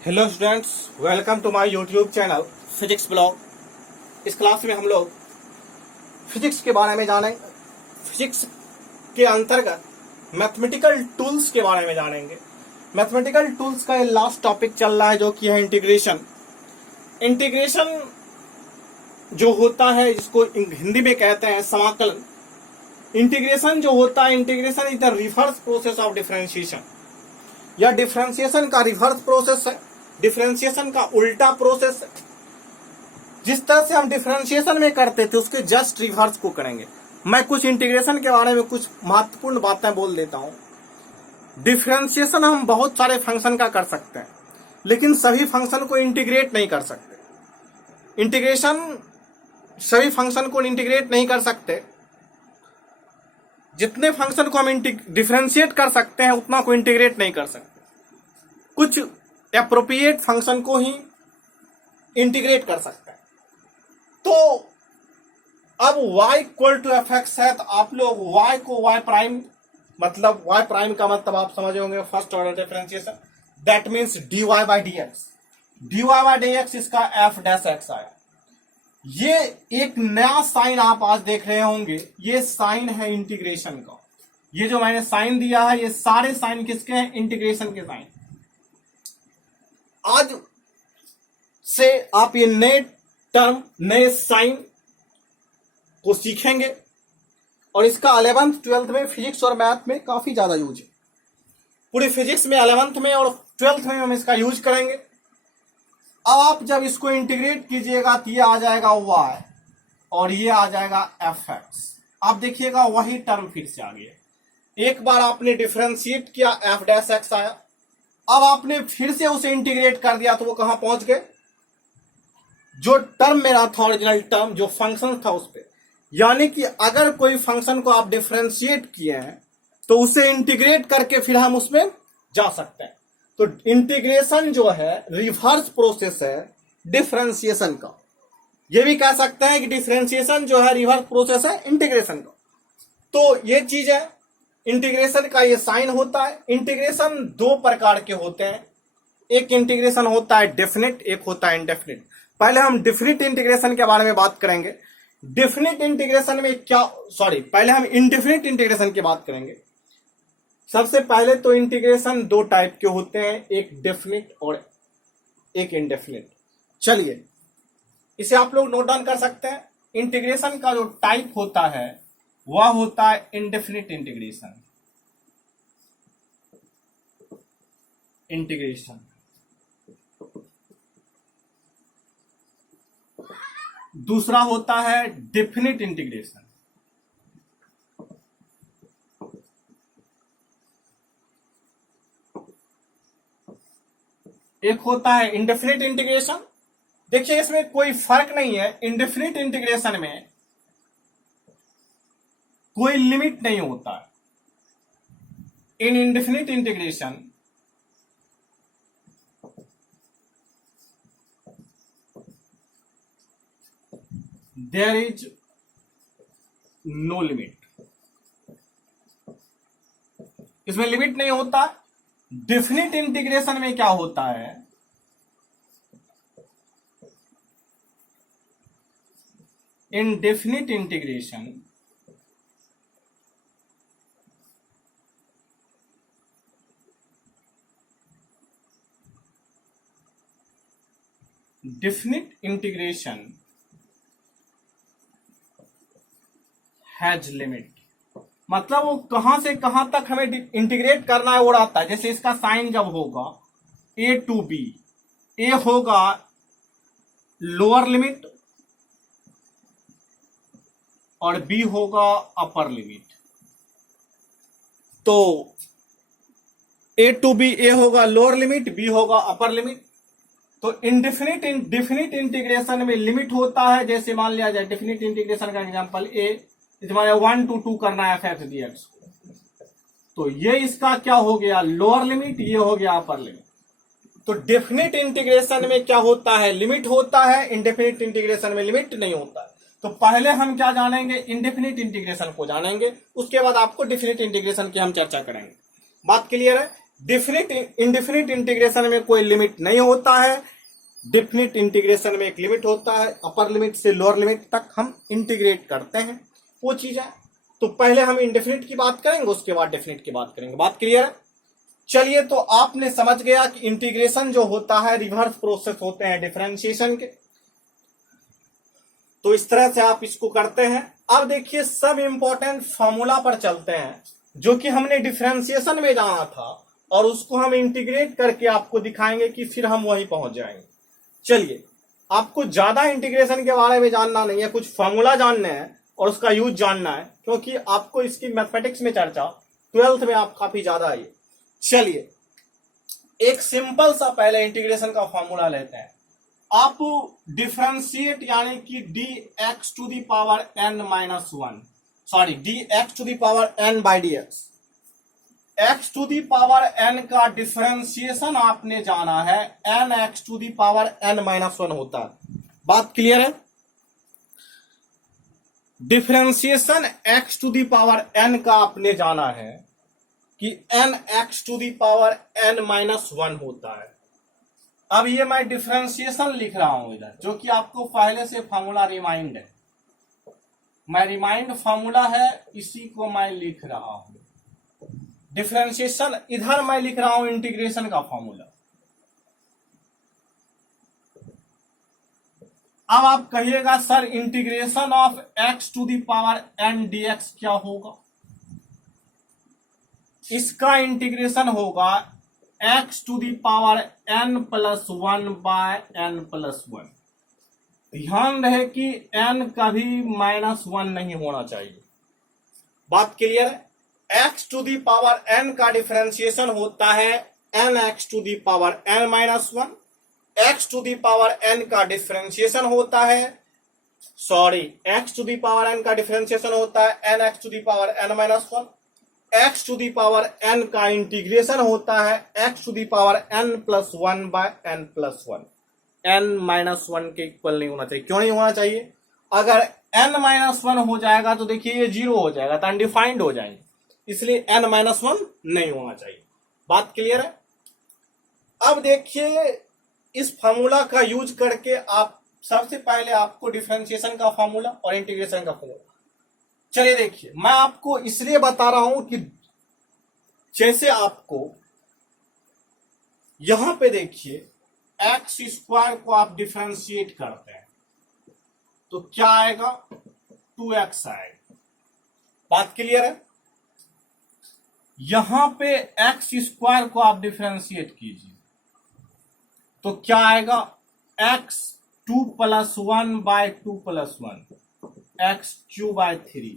Hello students, welcome to my YouTube channel physics blog. इस class में हम लोग फिजिक्स के बारे में जानेंगे। फिजिक्स के अंतर्गत मैथमेटिकल टूल्स के बारे में जानेंगे। मैथमेटिकल टूल्स का ये लास्ट टॉपिक चल रहा है जो कि है इंटीग्रेशन। इंटीग्रेशन जो होता है जिसको हिंदी में कहते हैं समाकलन। इंटीग्रेशन जो होता है, integration is the reverse process of differentiation. या डिफरेंशिएशन का रिवर्स प्रोसेस है, डिफरेंशिएशन का उल्टा प्रोसेस है। जिस तरह से हम डिफरेंशिएशन में करते थे उसके जस्ट रिवर्स को करेंगे। मैं कुछ इंटीग्रेशन के बारे में कुछ महत्वपूर्ण बातें बोल देता हूं। डिफरेंशिएशन हम बहुत सारे फंक्शन का कर सकते हैं, लेकिन सभी फंक्शन को इंटीग्रेट नहीं कर सकते। इंटीग्रेशन सभी फंक्शन को इंटीग्रेट नहीं कर सकते। जितने फंक्शन को हम डिफरेंशिएट कर सकते हैं उतना को इंटीग्रेट नहीं कर सकते। कुछ एप्रोप्रिएट फंक्शन को ही इंटीग्रेट कर सकते हैं। तो अब y equal to f x है, तो आप लोग y को y प्राइम, मतलब y प्राइम का मतलब आप समझ होंगे first order differentiation, that means dy by d x. dy by d x इसका एफ डैश एक्स आया। ये एक नया साइन आप आज देख रहे होंगे, ये साइन है इंटीग्रेशन का। ये जो मैंने साइन दिया है, ये सारे साइन किसके हैं? इंटीग्रेशन के साइन। आज से आप ये नए टर्म, नए साइन को सीखेंगे और इसका 11th 12th में फिजिक्स और मैथ में काफी ज्यादा यूज है। पूरी फिजिक्स में 11th में और 12th में हम इसका यूज करेंगे। आप जब इसको इंटीग्रेट कीजिएगा तो ये आ जाएगा y और ये आ जाएगा एफ एक्स। आप देखिएगा वही टर्म फिर से आ गया। एक बार आपने डिफरेंशिएट किया, एफ डैश एक्स आया। अब आपने फिर से उसे इंटीग्रेट कर दिया तो वो कहां पहुंच गए? जो टर्म मेरा था, ओरिजिनल टर्म जो फंक्शन था उस पर। यानी कि अगर कोई फंक्शन को आप डिफरेंशिएट किए हैं तो उसे इंटीग्रेट करके फिर हम उसमें जा सकते हैं। तो इंटीग्रेशन जो है रिवर्स प्रोसेस है डिफरेंशिएशन का। ये भी कह सकते हैं कि डिफरेंशिएशन जो है रिवर्स प्रोसेस है इंटीग्रेशन का। तो ये चीज है, इंटीग्रेशन का ये साइन होता है। इंटीग्रेशन दो प्रकार के होते हैं। एक इंटीग्रेशन होता है डेफिनिट, एक होता है इनडेफिनिट। पहले हम डेफिनिट इंटीग्रेशन के बारे में बात करेंगे। डेफिनिट इंटीग्रेशन में क्या, पहले हम इंडेफिनिट इंटीग्रेशन की बात करेंगे। सबसे पहले तो इंटीग्रेशन दो टाइप के होते हैं, एक डेफिनिट और एक इनडेफिनिट। चलिए इसे आप लोग नोट डाउन कर सकते हैं। इंटीग्रेशन का जो टाइप होता है वह होता है इनडेफिनिट इंटीग्रेशन। दूसरा होता है डेफिनिट इंटीग्रेशन। एक होता है इंडेफिनिट इंटीग्रेशन। देखिए इसमें कोई फर्क नहीं है। इंडेफिनिट इंटीग्रेशन में कोई लिमिट नहीं होता है। In indefinite integration there is no limit. इसमें लिमिट नहीं होता। डेफिनिट इंटीग्रेशन में क्या होता है? In definite integration has limit. मतलब वो कहां से कहां तक हमें इंटीग्रेट करना है वो रहता है। जैसे इसका साइन जब होगा ए टू बी, ए होगा लोअर लिमिट और बी होगा अपर लिमिट। तो ए टू बी, ए होगा लोअर लिमिट, बी होगा अपर लिमिट। तो डेफिनिट इंटीग्रेशन में लिमिट होता है। जैसे मान लिया जाए डेफिनिट इंटीग्रेशन का एग्जांपल ए, तुम्हारे 1 to 2 करना है एफ एक्स डी एक्स। तो ये इसका क्या हो गया? लोअर लिमिट, ये हो गया अपर लिमिट। तो डेफिनिट इंटीग्रेशन में क्या होता है? लिमिट होता है। इंडेफिनिट इंटीग्रेशन में लिमिट नहीं होता है। तो पहले हम क्या जानेंगे? इंडेफिनिट इंटीग्रेशन को जानेंगे, उसके बाद आपको डेफिनिट इंटीग्रेशन की हम चर्चा करेंगे। बात क्लियर है? डिफिनिट इंडिफिनिट इंटीग्रेशन में कोई लिमिट नहीं होता है, डिफिनिट इंटीग्रेशन में एक लिमिट होता है, अपर लिमिट से लोअर लिमिट तक हम इंटीग्रेट करते हैं वो चीज है। तो पहले हम इंडेफिनिट की बात करेंगे, उसके बाद डेफिनिट की बात करेंगे। बात क्लियर है? चलिए, तो आपने समझ गया कि इंटीग्रेशन जो होता है रिवर्स प्रोसेस होते हैं डिफरेंशिएशन के। तो इस तरह से आप इसको करते हैं। अब देखिए सब इंपॉर्टेंट फॉर्मूला पर चलते हैं जो कि हमने डिफरेंशिएशन में जाना था, और उसको हम इंटीग्रेट करके आपको दिखाएंगे कि फिर हम वहीं पहुंच जाएंगे। चलिए, आपको ज्यादा इंटीग्रेशन के बारे में जानना नहीं है, कुछ फॉर्मूला जानने हैं और उसका यूज जानना है, क्योंकि आपको इसकी मैथमेटिक्स में चर्चा 12th में आप काफी ज्यादा आई। चलिए, एक सिंपल सा पहले इंटीग्रेशन का फॉर्मूला लेते हैं। आप डिफरेंशिएट यानी कि dx to the power n minus 1, sorry dx to the power n by dx, x to the power n का डिफरेंशिएशन आपने जाना है n x to the power n minus 1 होता है। बात क्लियर है? Differentiation x to the power n का आपने जाना है कि n x to the power n minus 1 होता है। अब ये मैं डिफरेंशिएशन लिख रहा हूं इधर, जो कि आपको पहले से फॉर्मूला रिमाइंड है। मैं रिमाइंड फॉर्मूला है, इसी को मैं लिख रहा हूं। डिफरेंशिएशन इधर मैं लिख रहा हूं इंटीग्रेशन का फॉर्मूला। अब आप कहिएगा sir integration of x to the power n dx क्या होगा? इसका इंटीग्रेशन होगा x to the power n plus 1 by n plus 1। ध्यान रहे कि n कभी -1 नहीं होना चाहिए। बात क्लियर है? x to the power n का डिफरेंशिएशन होता है nx to the power n minus 1। x to the power n का डिफरेंशिएशन होता है, sorry x to the power n का डिफरेंशिएशन होता है nx to the power n minus 1। x to the power n का integration होता है x to the power n plus 1 by n plus 1। n minus 1 के equal नहीं होना चाहिए। क्यों नहीं होना चाहिए? अगर n माइनस 1 हो जाएगा तो देखिए ये 0 हो जाएगा, तो अनडिफाइंड हो जाएंगे, इसलिए n माइनस 1 नहीं होना चाहिए। बात क्लियर है? अब देखिए इस फॉर्मूला का यूज करके आप सबसे पहले आपको डिफरेंशिएशन का फॉर्मूला और इंटीग्रेशन का फॉर्मूला, चलिए देखिए मैं आपको इसलिए बता रहा हूं कि जैसे आपको यहां पे देखिए एक्स स्क्वायर को आप डिफरेंशिएट करते हैं तो क्या आएगा? 2x आएगा। बात क्लियर है? यहां पे एक्स स्क्वायर को आप डिफरेंशिएट कीजिए तो क्या आएगा? x 2 plus 1 by 2 plus 1 x³ by 3।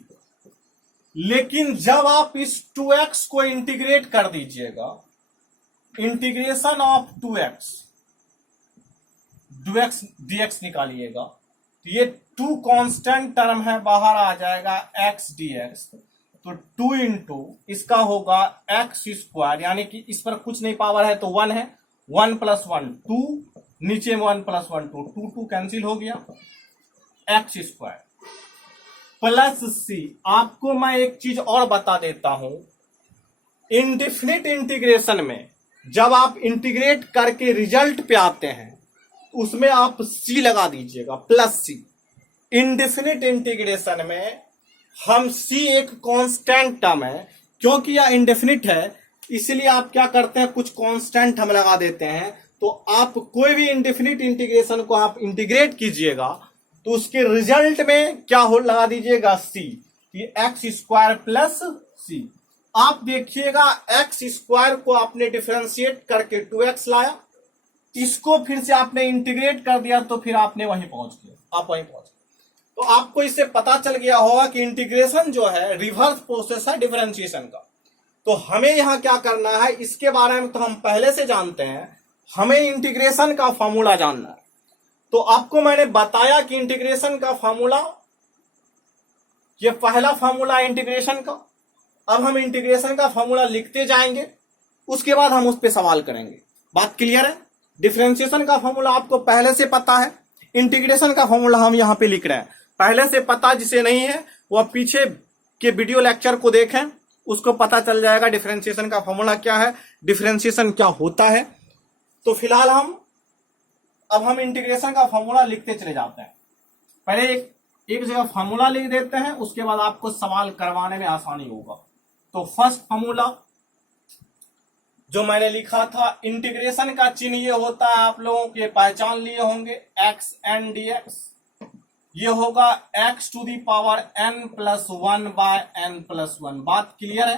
लेकिन जब आप इस 2x को इंटीग्रेट कर दीजिएगा, इंटीग्रेशन ऑफ 2x dx निकालिएगा तो ये 2 कांस्टेंट टर्म है, बाहर आ जाएगा x dx। तो 2 इंटू इसका होगा x स्क्वायर, यानी कि इस पर कुछ नहीं पावर है तो 1 है, 1 प्लस 1 2, नीचे में 1 प्लस 1 2, 2 कैंसिल हो गया, x स्क्वायर प्लस c। आपको मैं एक चीज और बता देता हूं, इंडेफिनिट इंटीग्रेशन में जब आप इंटीग्रेट करके रिजल्ट पे आते हैं उसमें आप c लगा दीजिएगा, प्लस c। इंडेफिनिट इंटीग्रेशन में हम c एक कांस्टेंट टर्म है, क्योंकि यह इंडेफिनिट है इसलिए आप क्या करते हैं, कुछ कांस्टेंट हम लगा देते हैं। तो आप कोई भी इंडेफिनिट इंटीग्रेशन को आप इंटीग्रेट कीजिएगा तो उसके रिजल्ट में क्या हो लगा दीजिएगा, c। ये एक्स स्क्वायर प्लस c। आप देखिएगा एक्स स्क्वायर को आपने डिफरेंशिएट करके 2x लाया, इसको फिर से आपने इंटीग्रेट कर दिया तो फिर आपने वहीं पहुंच गए, आप वहीं पहुंच गए। तो आपको इससे पता चल गया होगा कि इंटीग्रेशन जो है रिवर्स प्रोसेस है डिफरेंशिएशन का। तो हमें यहां क्या करना है, इसके बारे में तो हम पहले से जानते हैं, हमें इंटीग्रेशन का फॉर्मूला जानना है। तो आपको मैंने बताया कि इंटीग्रेशन का फॉर्मूला, ये पहला फॉर्मूला इंटीग्रेशन का। अब हम इंटीग्रेशन का फॉर्मूला लिखते जाएंगे, उसके बाद हम उस पर सवाल करेंगे। बात क्लियर है? डिफरेंशिएशन का फॉर्मूला आपको पहले से पता है, इंटीग्रेशन का फॉर्मूला हम यहां पे लिख रहे हैं। पहले से पता जिसे नहीं है वह पीछे के वीडियो लेक्चर को देखें, उसको पता चल जाएगा डिफरेंशिएशन का फॉर्मूला क्या है, डिफरेंशिएशन क्या होता है। तो फिलहाल अब हम इंटीग्रेशन का फॉर्मूला लिखते चले जाते हैं। पहले एक जगह फॉर्मूला लिख देते हैं, उसके बाद आपको सवाल करवाने में आसानी होगा। तो फर्स्ट फॉर्मूला जो मैंने लिखा था, इंटीग्रेशन का चिन्ह ये होता है, आप लोगों के पहचान लिए होंगे, एक्स एन डी एक्स। ये होगा x to the power n plus one by n plus one. बात क्लियर है?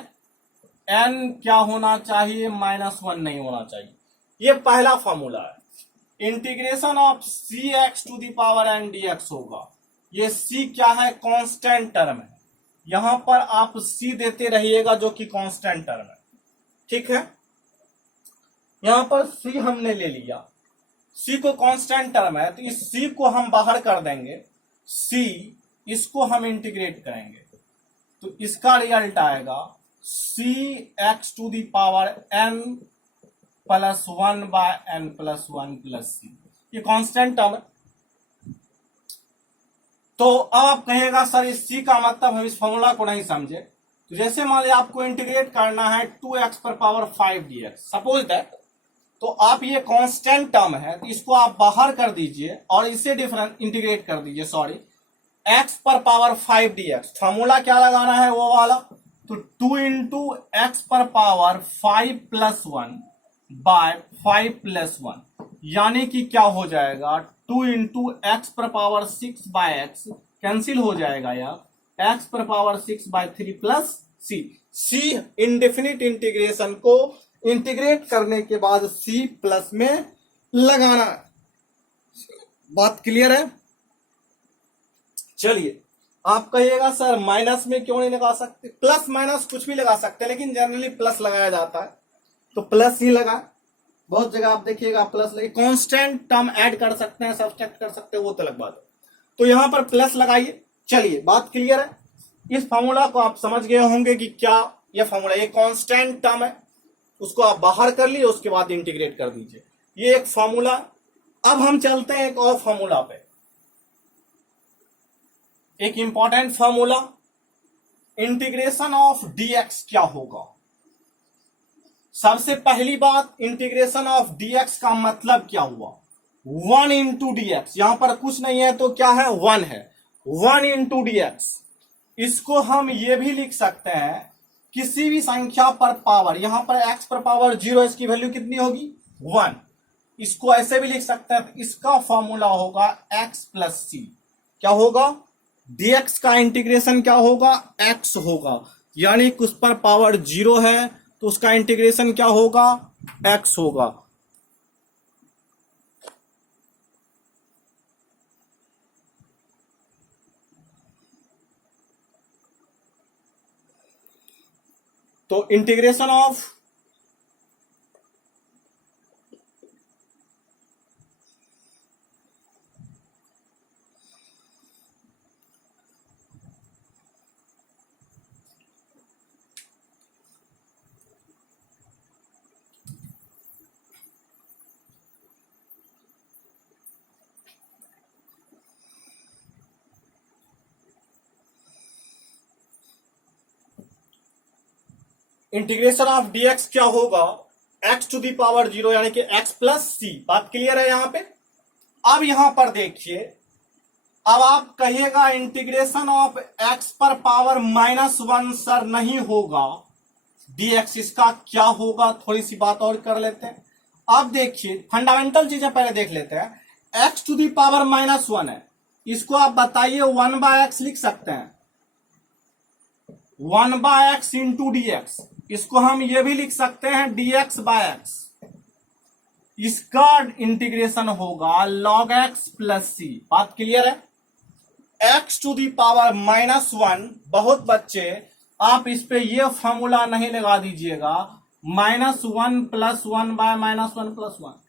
एन क्या होना चाहिए? -1 नहीं होना चाहिए। ये पहला फॉर्मूला है। Integration of c x to the power n d x होगा। ये सी क्या है? कांस्टेंट टर्म है। यहां पर आप सी देते रहिएगा जो कि कांस्टेंट टर्म है, ठीक है। यहां पर सी हमने ले लिया, सी को कांस्टेंट टर्म है, तो इस सी को हम बाहर कर देंगे। सी इसको हम इंटीग्रेट करेंगे तो इसका रिजल्ट आएगा C x to the power n plus one by n plus one plus C. ये कांस्टेंट टर्म है। तो अब आप कहिएगा सर इस सी का मतलब हम इस फॉर्मूला को नहीं समझे। तो जैसे मान लिया आपको इंटीग्रेट करना है 2x पर पावर 5 dx, सपोज दैट। तो आप ये कांस्टेंट टर्म है तो इसको आप बाहर कर दीजिए और इसे डिफरेंट इंटीग्रेट कर दीजिए, सॉरी, x पर पावर 5 dx। फॉर्मूला क्या लगाना है? वो वाला। तो 2 इंटू एक्स पर पावर 5 प्लस 1 बाय 5 प्लस 1, यानी कि क्या हो जाएगा? 2 इंटू एक्स पर पावर 6 बाय एक्स कैंसिल हो जाएगा यार, एक्स पर पावर 6 बाय 3 प्लस सी। सी इंडेफिनिट इंटीग्रेशन को इंटीग्रेट करने के बाद सी प्लस में लगाना। बात क्लियर है? चलिए, आप कहिएगा सर माइनस में क्यों नहीं लगा सकते? प्लस माइनस कुछ भी लगा सकते हैं, लेकिन जनरली प्लस लगाया जाता है तो प्लस ही लगा। बहुत जगह आप देखिएगा प्लस लगे। कांस्टेंट टर्म ऐड कर सकते हैं, सब्सट्रैक्ट कर सकते हैं, वो तो अलग बात है। तो यहां पर प्लस लगाइए। चलिए, बात क्लियर है? इस फॉर्मूला को आप समझ गए होंगे कि क्या ये फॉर्मूला, ये कांस्टेंट टर्म है, उसको आप बाहर कर लिए, उसके बाद इंटीग्रेट कर दीजिए। ये एक फॉर्मूला। अब हम चलते हैं एक और फॉर्मूला पे, एक important formula, integration of d x क्या होगा। सबसे पहली बात, इंटीग्रेशन ऑफ डीएक्स का मतलब क्या हुआ? 1 इंटू डीएक्स। यहां पर कुछ नहीं है तो क्या है? 1 है। 1 इंटू डीएक्स। इसको हम ये भी लिख सकते हैं, किसी भी संख्या पर पावर, यहां पर x पर पावर 0, इसकी वैल्यू कितनी होगी? 1। इसको ऐसे भी लिख सकते हैं। इसका फॉर्मूला होगा x प्लस सी। क्या होगा? dx का इंटीग्रेशन क्या होगा? x होगा, यानी कि उस पर पावर 0 है तो उसका इंटीग्रेशन क्या होगा? x होगा। तो integration of integration of d x क्या होगा? एक्स टू दी पावर 0, यानी कि एक्स प्लस सी। बात क्लियर है यहां पे? अब यहां पर देखिए, अब आप कहिएगा इंटीग्रेशन ऑफ एक्स पर पावर -1 सर नहीं होगा डीएक्स, इसका क्या होगा? थोड़ी सी बात और कर लेते हैं। अब देखिए, फंडामेंटल चीजें पहले देख लेते हैं। एक्स टू दी पावर -1 है, इसको आप बताइए 1 बाय एक्स लिख सकते हैं, 1 बाय एक्स इंटू डीएक्स। इसको हम ये भी लिख सकते हैं dx बाय एक्स। इसका इंटीग्रेशन होगा log x प्लस सी। बात क्लियर है? x टू दी पावर -1, बहुत बच्चे आप इस पे ये फॉर्मूला नहीं लगा दीजिएगा, -1 प्लस 1 बाय -1 प्लस 1।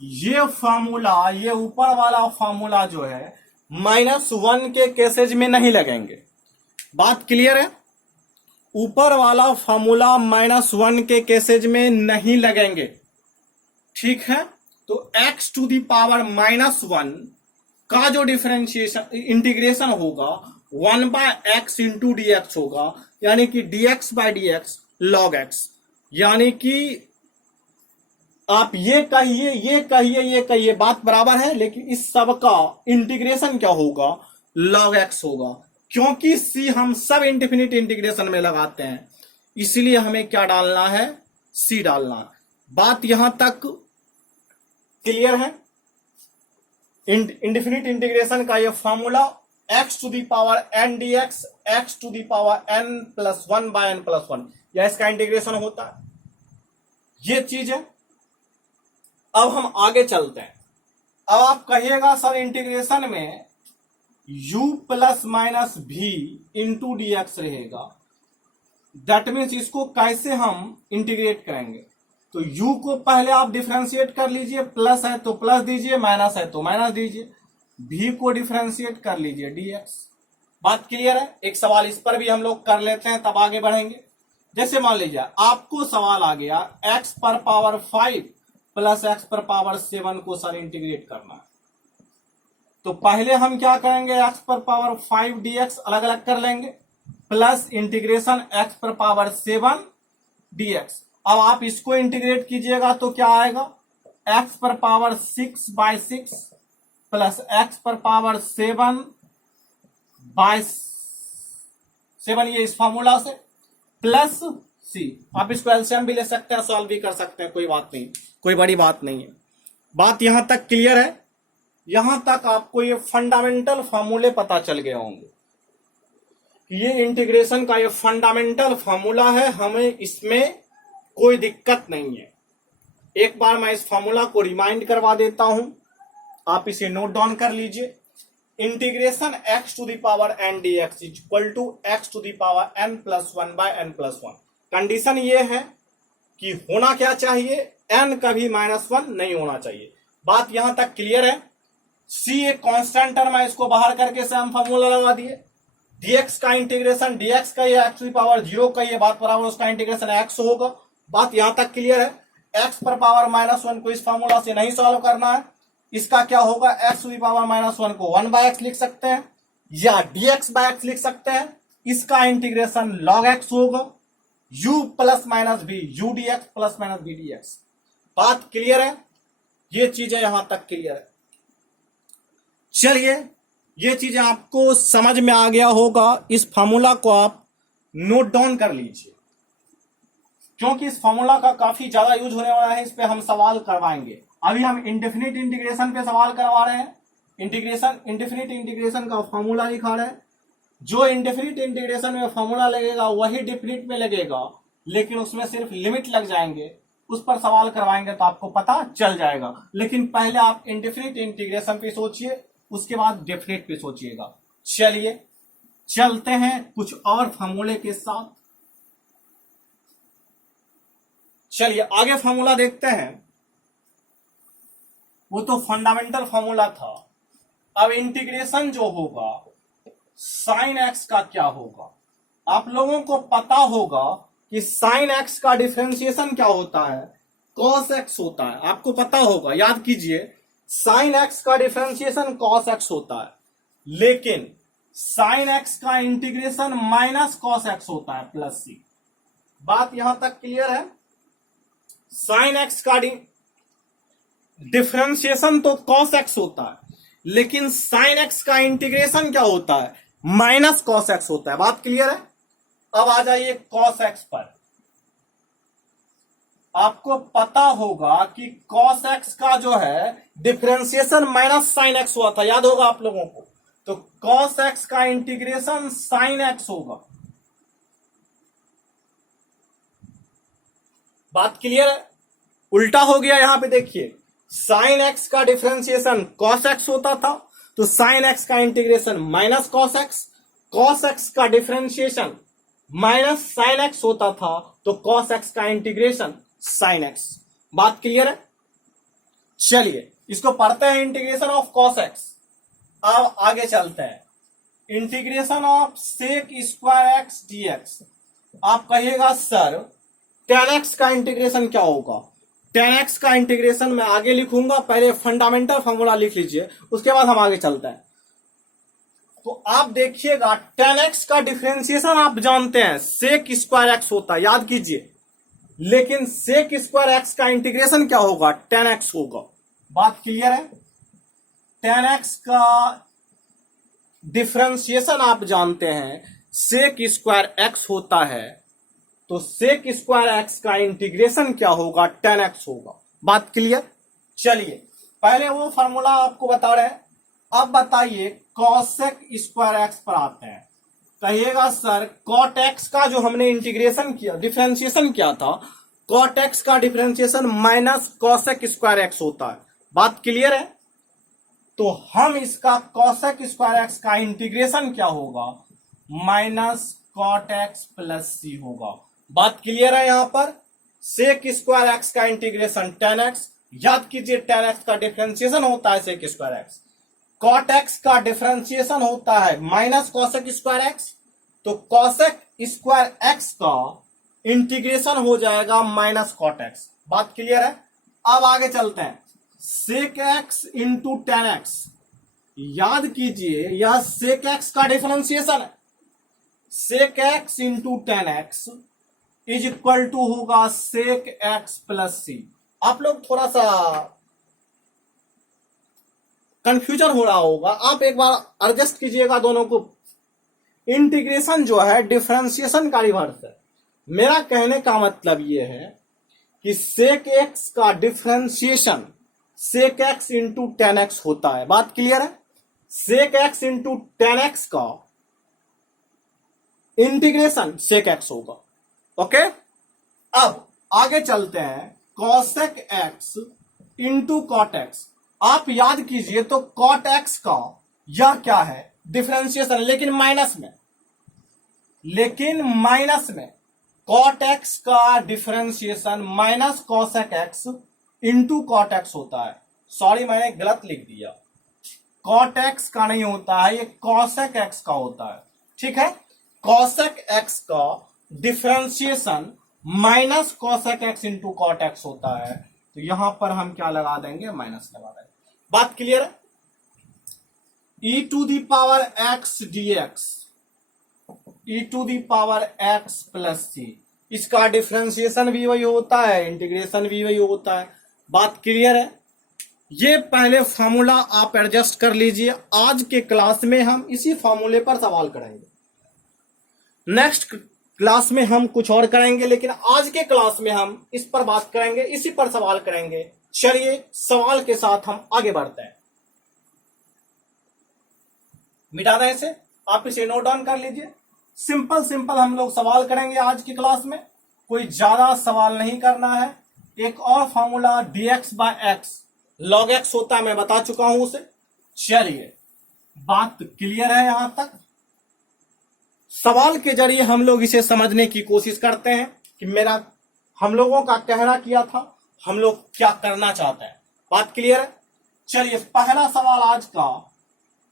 ये फॉर्मूला, ये ऊपर वाला फॉर्मूला जो है -1 के केसेज में नहीं लगेंगे। बात क्लियर है? ऊपर वाला फॉर्मूला -1 के केसेज में नहीं लगेंगे, ठीक है। तो x टू दी पावर -1 का जो डिफरेंशिएशन इंटीग्रेशन होगा 1 by x into d x होगा, यानी कि dx by dx log x, यानी कि आप ये कहिए, ये कहिए, ये कहिए, बात बराबर है, लेकिन इस सब का इंटीग्रेशन क्या होगा? log x होगा, क्योंकि c हम सब इंडिफिनिट इंटीग्रेशन में लगाते हैं, इसलिए हमें क्या डालना है? c डालना है। बात यहां तक क्लियर है? इंडिफिनिट इंटीग्रेशन का ये formula x to the power n dx x to the power n plus 1 by n plus 1, यह इसका इंटीग्रेशन होता है, ये चीज है। अब हम आगे चलते हैं। अब आप कहिएगा सर इंटीग्रेशन में u प्लस माइनस भी इंटू डी एक्स रहेगा, दैट मीन्स इसको कैसे हम इंटीग्रेट करेंगे? तो u को पहले आप डिफरेंशिएट कर लीजिए, प्लस है तो प्लस दीजिए, माइनस है तो माइनस दीजिए, v को डिफरेंशिएट कर लीजिए dx। बात क्लियर है? एक सवाल इस पर भी हम लोग कर लेते हैं, तब आगे बढ़ेंगे। जैसे मान लीजिए आपको सवाल आ गया x पर पावर 5 प्लस x पर पावर 7 को सर इंटीग्रेट करना है, तो पहले हम क्या करेंगे? x पर पावर 5 dx अलग अलग कर लेंगे, प्लस इंटीग्रेशन x पर पावर 7 dx। अब आप इसको इंटीग्रेट कीजिएगा तो क्या आएगा? x पर पावर 6 बाय 6 प्लस x पर पावर 7 बाय 7, ये इस फॉर्मूला से, प्लस c। आप इसको एलसीएम भी ले सकते हैं, सॉल्व भी कर सकते हैं, कोई बात नहीं, कोई बड़ी बात नहीं है। बात यहां तक क्लियर है? यहां तक आपको ये फंडामेंटल फॉर्मूले पता चल गए होंगे। ये इंटीग्रेशन का ये फंडामेंटल फॉर्मूला है, हमें इसमें कोई दिक्कत नहीं है। एक बार मैं इस फॉर्मूला को रिमाइंड करवा देता हूं, आप इसे नोट डाउन कर लीजिए। Integration x to the power n dx equal to x to the power n plus 1 by n plus 1। Condition ये है कि होना क्या चाहिए? n कभी -1 नहीं होना चाहिए। बात यहां तक क्लियर है? c एक कांस्टेंट टर्म है, इसको बाहर करके से हम फॉर्मूला लगा दिए। dx का इंटीग्रेशन dx का ये x टू दी पावर 0 का ये बात बराबर उसका इंटीग्रेशन x होगा। बात यहां तक क्लियर है? x पर पावर -1 को इस फॉर्मूला से नहीं सॉल्व करना है, इसका क्या होगा? x टू दी पावर -1 को 1 बाय x लिख सकते हैं या dx बाय x लिख सकते हैं, इसका इंटीग्रेशन log x होगा, u plus minus b u dx plus minus b dx। बात क्लियर है? ये चीजें यहां तक क्लियर है। चलिए, ये चीजें आपको समझ में आ गया होगा। इस फॉर्मूला को आप नोट डाउन कर लीजिए, क्योंकि इस फॉर्मूला का काफी ज्यादा यूज होने वाला है, इस पे हम सवाल करवाएंगे। अभी हम इंडेफिनिट इंटीग्रेशन पे सवाल करवा रहे हैं। इंडेफिनिट इंटीग्रेशन का फॉर्मूला लिखा रहे हैं। जो इंडेफिनिट इंटीग्रेशन में फॉर्मूला लगेगा वही डेफिनिट में लगेगा, लेकिन उसमें सिर्फ लिमिट लग जाएंगे, उस पर सवाल करवाएंगे तो आपको पता चल जाएगा। लेकिन पहले आप इंडेफिनिट इंटीग्रेशन पे सोचिए, उसके बाद डेफिनिट पे सोचिएगा। चलिए चलते हैं कुछ और फॉर्मूले के साथ। चलिए आगे फॉर्मूला देखते हैं। वो तो फंडामेंटल फॉर्मूला था। अब इंटीग्रेशन जो होगा साइन एक्स का क्या होगा? आप लोगों को पता होगा कि साइन एक्स का डिफरेंशिएशन क्या होता है? कॉस एक्स होता है। आपको पता होगा, याद कीजिए, साइन एक्स का डिफरेंशिएशन कॉस एक्स होता है, लेकिन साइन एक्स का इंटीग्रेशन माइनस कॉस एक्स होता है प्लस सी। बात यहां तक क्लियर है? साइन एक्स का डिफरेंशिएशन तो कॉस एक्स होता है, लेकिन साइन एक्स का इंटीग्रेशन क्या होता है? माइनस कॉस एक्स होता है। बात क्लियर है? अब आ जाइए कॉस एक्स पर। आपको पता होगा कि कॉस एक्स का जो है डिफरेंशिएशन माइनस साइन एक्स हुआ था, याद होगा आप लोगों को। तो कॉस एक्स का इंटीग्रेशन साइन एक्स होगा। बात क्लियर है? उल्टा हो गया यहां पे, देखिए, साइन एक्स का डिफरेंशिएशन कॉस एक्स होता था, तो साइन एक्स का integration minus cos x. Cos x का डिफरेंशिएशन माइनस साइन एक्स होता था, तो कॉस एक्स का इंटीग्रेशन साइन एक्स। बात क्लियर है? चलिए इसको पढ़ते हैं, इंटीग्रेशन ऑफ कॉस एक्स। अब आगे चलते हैं, integration of sec square x d x. आप कहिएगा सर tan x का इंटीग्रेशन क्या होगा? tan x का इंटीग्रेशन मैं आगे लिखूंगा, पहले फंडामेंटल फॉर्मूला लिख लीजिए, उसके बाद हम आगे चलते हैं। तो आप देखिएगा tan x का डिफरेंशिएशन आप जानते हैं सेक स्क्वायर एक्स होता है, याद कीजिए, लेकिन सेक स्क्वायर एक्स का इंटीग्रेशन क्या होगा, 10x होगा। बात क्लियर है। 10x का डिफरेंशिएशन आप जानते हैं, सेक स्क्वायर एक्स होता है, तो सेक स्क्वायर एक्स का इंटीग्रेशन क्या होगा, 10x होगा। बात क्लियर। चलिए पहले वो फॉर्मूला आपको बता रहे हैं, अब बताइए कॉसेक स्क्वायर एक्स पर आते हैं। कहिएगा सर कॉट एक्स का जो हमने इंटीग्रेशन किया, डिफरेंशिएशन किया था, कॉट एक्स का differentiation minus cosec square x होता है। बात क्लियर है। तो हम इसका कॉसेक स्क्वायर एक्स का इंटीग्रेशन क्या होगा, minus cot x plus c होगा। बात क्लियर है। यहां पर सेक स्क्वायर एक्स का इंटीग्रेशन 10x, याद कीजिए 10x का डिफरेंशिएशन होता है sec square x, cot x का डिफरेंशिएशन होता है माइनस कॉसेक स्क्वायर एक्स, तो कॉसेक स्क्वायर एक्स का इंटीग्रेशन हो जाएगा माइनस कॉट एक्स। बात क्लियर है। अब आगे चलते हैं, सेक एक्स इंटू 10x, याद कीजिए यह सेक एक्स का डिफरेंशिएशन है, sec x into 10x is equal to होगा सेक एक्स प्लस सी। आप लोग थोड़ा सा कंफ्यूजन हो रहा होगा, आप एक बार एडजस्ट कीजिएगा दोनों को। इंटीग्रेशन जो है डिफरेंशिएशन का रिवर्स है। मेरा कहने का मतलब यह है कि सेक एक्स का differentiation sec x into 10x होता है। बात क्लियर है। सेक एक्स इंटू 10x का इंटीग्रेशन सेक एक्स होगा। ओके। अब आगे चलते हैं, cosec x into cot x. आप याद कीजिए तो कॉट एक्स का यह क्या है, डिफरेंशिएशन, लेकिन माइनस में कॉट एक्स का differentiation minus cosec x into cot x होता है। सॉरी मैंने गलत लिख दिया, कॉट एक्स का नहीं होता है, ये कॉसेक एक्स का होता है। ठीक है। कॉसेक एक्स का differentiation minus cosec x into cot x होता है, तो यहां पर हम क्या लगा देंगे, माइनस लगा देंगे। बात क्लियर है। E to the power x dx, e to the power x plus C, इसका डिफरेंशिएशन भी वही होता है, इंटीग्रेशन भी वही होता है। बात क्लियर है। ये पहले फॉर्मूला आप एडजस्ट कर लीजिए। आज के क्लास में हम इसी फॉर्मूले पर सवाल करेंगे, नेक्स्ट क्लास में हम कुछ और करेंगे, लेकिन आज के क्लास में हम इस पर बात करेंगे, इसी पर सवाल करेंगे। चलिए सवाल के साथ हम आगे बढ़ते हैं। मिटा दें इसे, आप इसे नोट डाउन कर लीजिए। सिंपल हम लोग सवाल करेंगे आज की क्लास में, कोई ज्यादा सवाल नहीं करना है। एक और formula dx by x log x होता है, मैं बता चुका हूं उसे। चलिए बात क्लियर है यहां तक। सवाल के जरिए हम लोग इसे समझने की कोशिश करते हैं कि हम लोगों का कहना किया था, हम लोग क्या करना चाहते हैं। बात क्लियर है। चलिए पहला सवाल आज का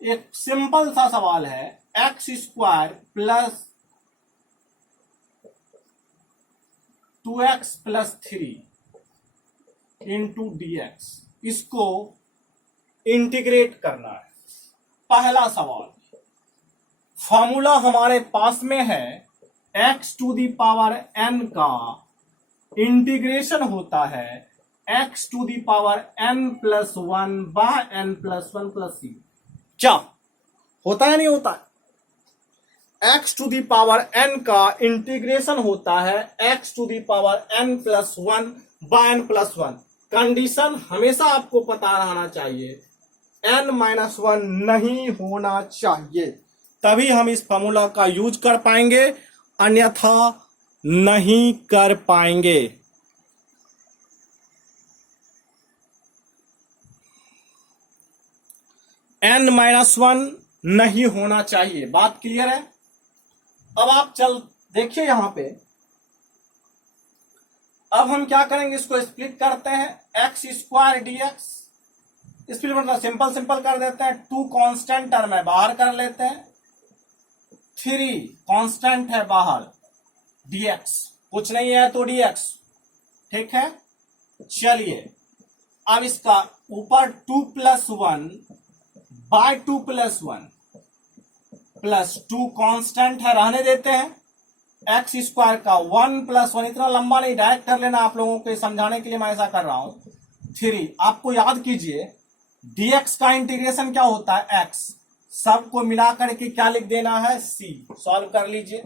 एक सिंपल सा सवाल है, x square plus 2x plus 3 into dx, इसको इंटीग्रेट करना है। पहला सवाल, फॉर्मूला हमारे पास में है, x to the power n का इंटीग्रेशन होता है x to the power n plus 1 by n plus 1 plus C. क्या होता है, नहीं होता है? x to the power n का इंटीग्रेशन होता है x to the power n plus 1 by n plus 1। Condition हमेशा आपको पता रहना चाहिए, n माइनस 1 नहीं होना चाहिए, तभी हम इस फॉर्मूला का यूज कर पाएंगे, अन्यथा नहीं कर पाएंगे। n माइनस 1 नहीं होना चाहिए। बात क्लियर है। अब आप देखिए यहां पे, अब हम क्या करेंगे, इसको स्प्लिट करते हैं, एक्स स्क्वायर डीएक्स, स्प्लिट मतलब सिंपल कर देते हैं। 2 कांस्टेंट टर्म है, बाहर कर लेते हैं, 3 कांस्टेंट है बाहर, dx कुछ नहीं है तो dx। ठीक है। चलिए अब इसका ऊपर 2 plus 1 by 2 plus 1 plus 2 constant है, रहने देते हैं, एक्स स्क्वायर का 1+1, इतना लंबा नहीं, डायरेक्ट कर लेना, आप लोगों को समझाने के लिए मैं ऐसा कर रहा हूं। 3, आपको याद कीजिए dx का इंटीग्रेशन क्या होता है, x, सबको मिलाकर के क्या लिख देना है, c। सॉल्व कर लीजिए,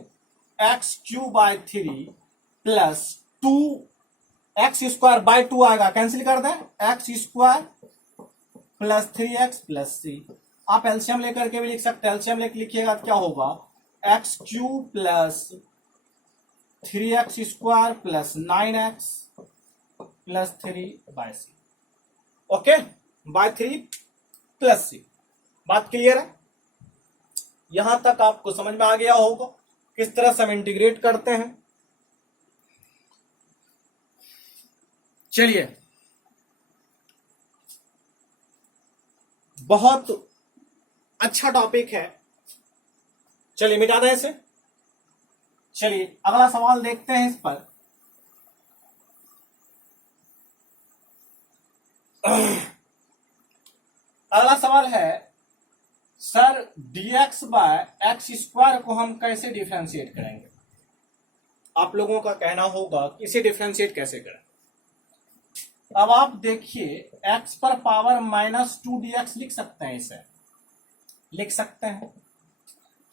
x³/3 प्लस 2 x²/2 आएगा, कैंसिल कर दें, x² plus 3x plus c। आप एलसीएम लेकर के भी लिख सकते हैं, एलसीएम लेकर लिखिएगा तो क्या होगा, x³ plus 3x² plus 9x plus 3/c, okay, by 3 plus c। बात क्लियर है, यहां तक आपको समझ में आ गया होगा किस तरह से हम इंटीग्रेट करते हैं। चलिए, बहुत अच्छा टॉपिक है, चलिए मिटा दें इसे। चलिए अगला सवाल देखते हैं इस पर। अगला सवाल है, सर dx/x² को हम कैसे डिफरेंशिएट करेंगे। आप लोगों का कहना होगा कि इसे डिफरेंशिएट कैसे करें। अब आप देखिए, x पर पावर -2 dx लिख सकते हैं, इसे लिख सकते हैं।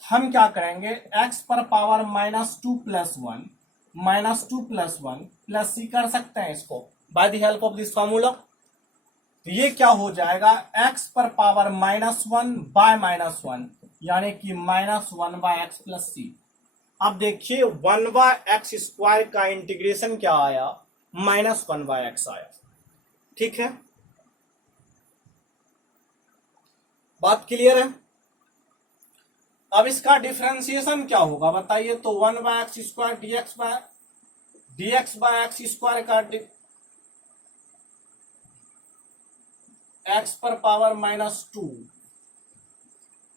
हम क्या करेंगे, x पर पावर -2 + 1 -2 + 1 प्लस c कर सकते हैं इसको by the help of this formula. तो ये क्या हो जाएगा, x पर पावर -1/-1 यानी कि -1/x प्लस c। अब देखिए 1/x² का इंटीग्रेशन क्या आया, -1/x आया, ठीक है, बात क्लियर है। अब इसका डिफरेंशिएशन क्या होगा बताइए, तो 1/x² dx/x² का x पर पावर -2,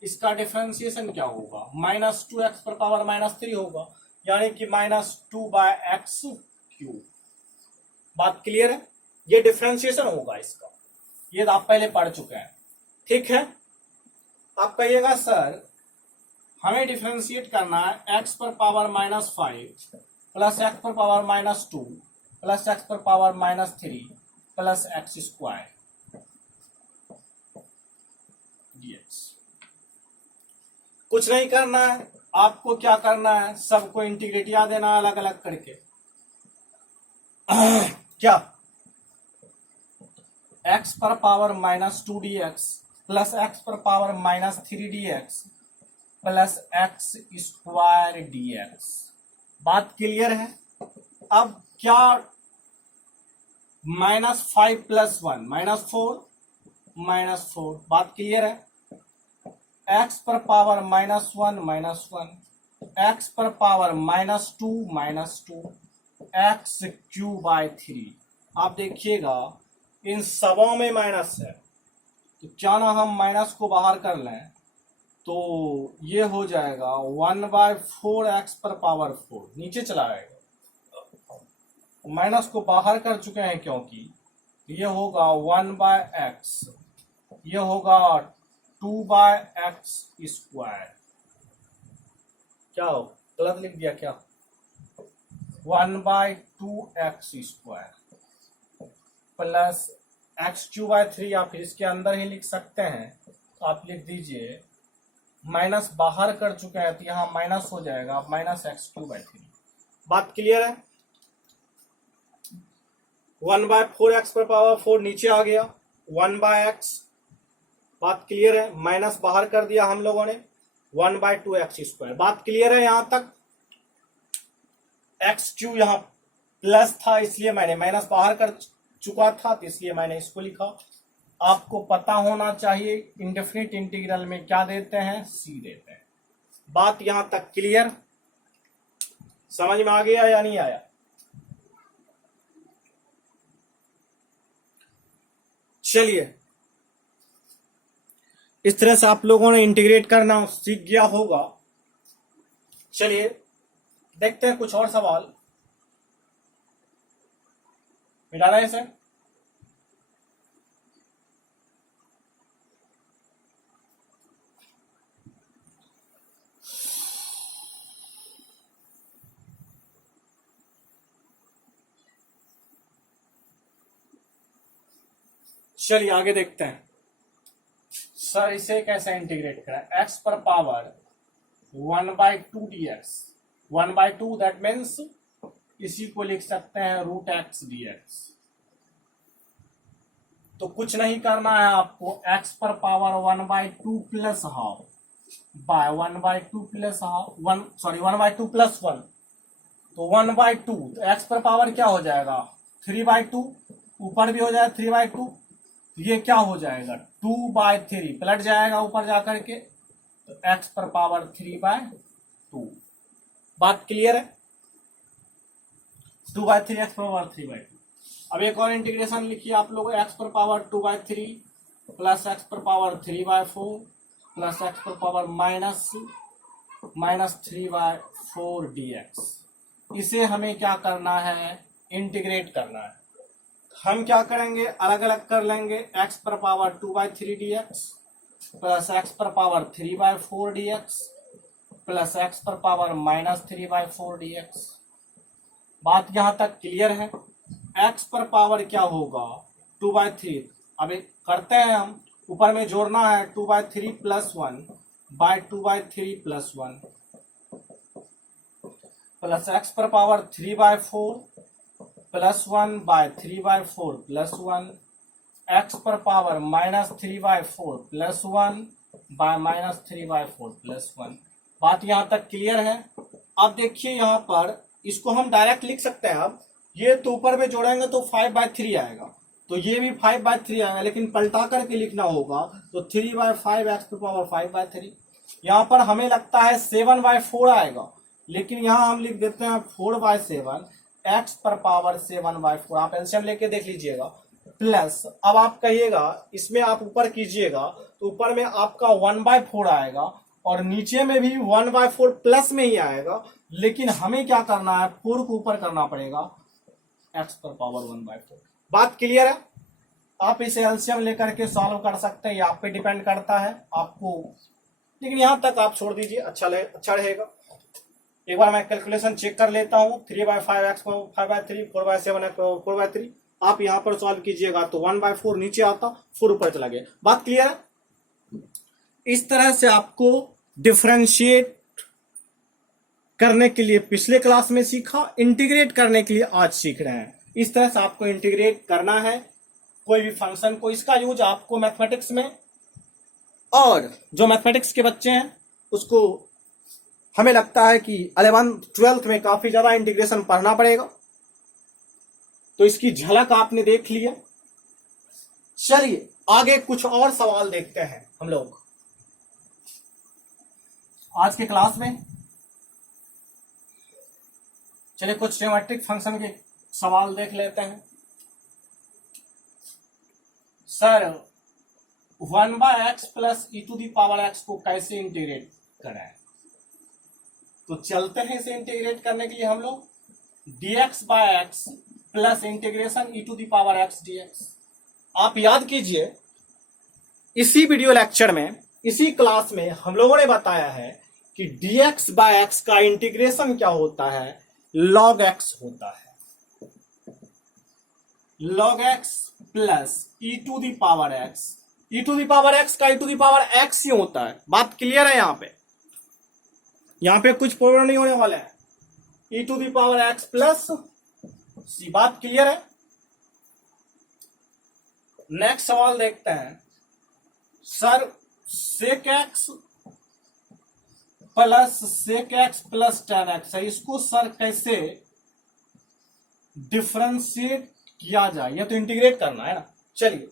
इसका डिफरेंशिएशन क्या होगा, -2x पर पावर -3 होगा, यानी कि -2/x³। बात क्लियर है, ये डिफरेंशिएशन होगा इसका, ये आप पहले पढ़ चुके हैं, ठीक है। आप कहिएगा सर हमें डिफरेंशिएट करना है x पर पावर -5 प्लस x पर पावर -2 प्लस x पर पावर -3 प्लस x² dx। कुछ नहीं करना है, आपको क्या करना है, सबको इंटीग्रेट या देना अलग अलग करके। क्या, x पर पावर -2 dx प्लस x पर power -3 dx plus x² dx। बात क्लियर है। अब क्या, -5 + 1 -4, बात क्लियर है। x पर पावर -1 x पर पावर -2 x³/3। आप देखिएगा इन सबों में माइनस है, तो क्या ना हम माइनस को बाहर कर लें, तो ये हो जाएगा 1/4 x पर पावर 4, नीचे चला आएगा, माइनस को बाहर कर चुके हैं क्योंकि ये होगा 1/x, ये होगा 2/x²। क्या हो, गलत लिख दिया क्या, 1/2x² प्लस x³ या फिर इसके अंदर ही लिख सकते हैं, तो आप लिख दीजिए, माइनस बाहर कर चुके हैं तो यहां माइनस हो जाएगा -x³/3। बात क्लियर है। 1/4 x पर पावर 4 नीचे आ गया, 1/x, बात क्लियर है, माइनस बाहर कर दिया हम लोगों ने, 1/2x²। बात क्लियर है यहां तक। x³ यहां प्लस था इसलिए मैंने माइनस बाहर कर चुका था, तो इसलिए मैंने इसको लिखा। आपको पता होना चाहिए इंडेफिनिट इंटीग्रल में क्या देते हैं, c देते हैं। बात यहां तक क्लियर, समझ में आ गया या नहीं आया। चलिए, इस तरह से आप लोगों ने इंटीग्रेट करना सीख गया होगा। चलिए देखते हैं कुछ और सवाल, मिटाना है इसे। चलिए आगे देखते हैं। सर इसे कैसे इंटीग्रेट करें? एक्स पर पावर 1/2 dx, 1/2 दैट मीन्स इसी को लिख सकते हैं √x dx। तो कुछ नहीं करना है आपको, x पर power 1/2 plus half by 1/2 plus half 1/2 plus 1, तो 1/2, तो x पर पावर क्या हो जाएगा 3/2, ऊपर भी हो जाएगा 3/2, ये क्या हो जाएगा 2/3, पलट जाएगा ऊपर जाकर के, तो x पर पावर 3/2। बात क्लियर है? 2/3 x पर पावर 3/2। अब एक और इंटीग्रेशन लिखिए आप लोग, x पर पावर 2/3 प्लस x पर पावर 3/4 प्लस x पर पावर माइनस 3/4 dx। इसे हमें क्या करना है? इंटीग्रेट करना है। हम क्या करेंगे? अलग अलग कर लेंगे। x पर पावर 2/3 dx प्लस x पर पावर 3/4 dx प्लस x पर पावर माइनस 3/4 dx। बात यहां तक क्लियर है? x पर पावर क्या होगा 2/3, अब करते हैं हम, ऊपर में जोड़ना है 2/3 plus 1 by 2/3 plus 1 plus x पर power 3/4 plus 1 by 3/4 plus 1, x पर power minus 3/4 plus 1 by minus 3/4 plus 1। बात यहां तक क्लियर है? अब देखिए यहां पर इसको हम डायरेक्ट लिख सकते हैं। अब ये तो ऊपर में जोड़ेंगे तो 5/3 आएगा, तो ये भी 5/3 आएगा, लेकिन पलटा करके लिखना होगा तो 3/5 x पर पावर 5/3। यहाँ पर हमें लगता है 7/4 आएगा, लेकिन यहाँ हम लिख देते हैं 4/7 x पर पावर 7/4। आप एलसीएम लेके देख लीजिएगा। प्लस अब आप कहिएगा, इसमें आप ऊपर कीजिएगा तो ऊपर में आपका 1/4 आएगा और नीचे में भी 1/4 प्लस में ही आएगा, लेकिन हमें क्या करना है? 4 को ऊपर करना पड़ेगा, x पर पावर 1/4। बात क्लियर है? आप इसे एलसीएम लेकर के सॉल्व कर सकते हैं, ये आप पे डिपेंड करता है आपको, लेकिन यहां तक आप छोड़ दीजिए, अच्छा रहेगा। एक बार मैं कैलकुलेशन चेक कर लेता हूं। 3/5 x पर 5/3, 4/7 x पर 4/3। आप यहां पर सॉल्व कीजिएगा तो 1/4 नीचे आता, 4 ऊपर चला गया। बात क्लियर है? इस तरह से आपको डिफरेंशिएट करने के लिए पिछले क्लास में सीखा, इंटीग्रेट करने के लिए आज सीख रहे हैं। इस तरह से आपको इंटीग्रेट करना है कोई भी फंक्शन को। इसका यूज आपको मैथमेटिक्स में, और जो मैथमेटिक्स के बच्चे हैं उसको हमें लगता है कि 11th 12th में काफी ज्यादा इंटीग्रेशन पढ़ना पड़ेगा, तो इसकी झलक आपने देख लिया। चलिए आगे कुछ और सवाल देखते हैं हम लोग आज के क्लास में। चलिए कुछ ज्योमेट्रिक फंक्शन के सवाल देख लेते हैं। सर 1/x प्लस e⁻x को कैसे इंटीग्रेट करें? तो चलते हैं इसे इंटीग्रेट करने के लिए हम लोग dx/x plus integration e⁻x dx। आप याद कीजिए, इसी वीडियो लेक्चर में, इसी क्लास में हम लोगों ने बताया है कि dx/x का इंटीग्रेशन क्या होता है? log x होता है। log x plus e⁻x, e⁻x का e⁻x ही होता है। बात क्लियर है? यहां पे कुछ प्रॉब्लम नहीं होने वाला है। e⁻x प्लस सी, बात क्लियर है? नेक्स्ट सवाल देखते हैं। Sir sec x plus tan x है, इसको सर कैसे डिफरेंशिएट किया जाए? ये तो इंटीग्रेट करना है ना। चलिए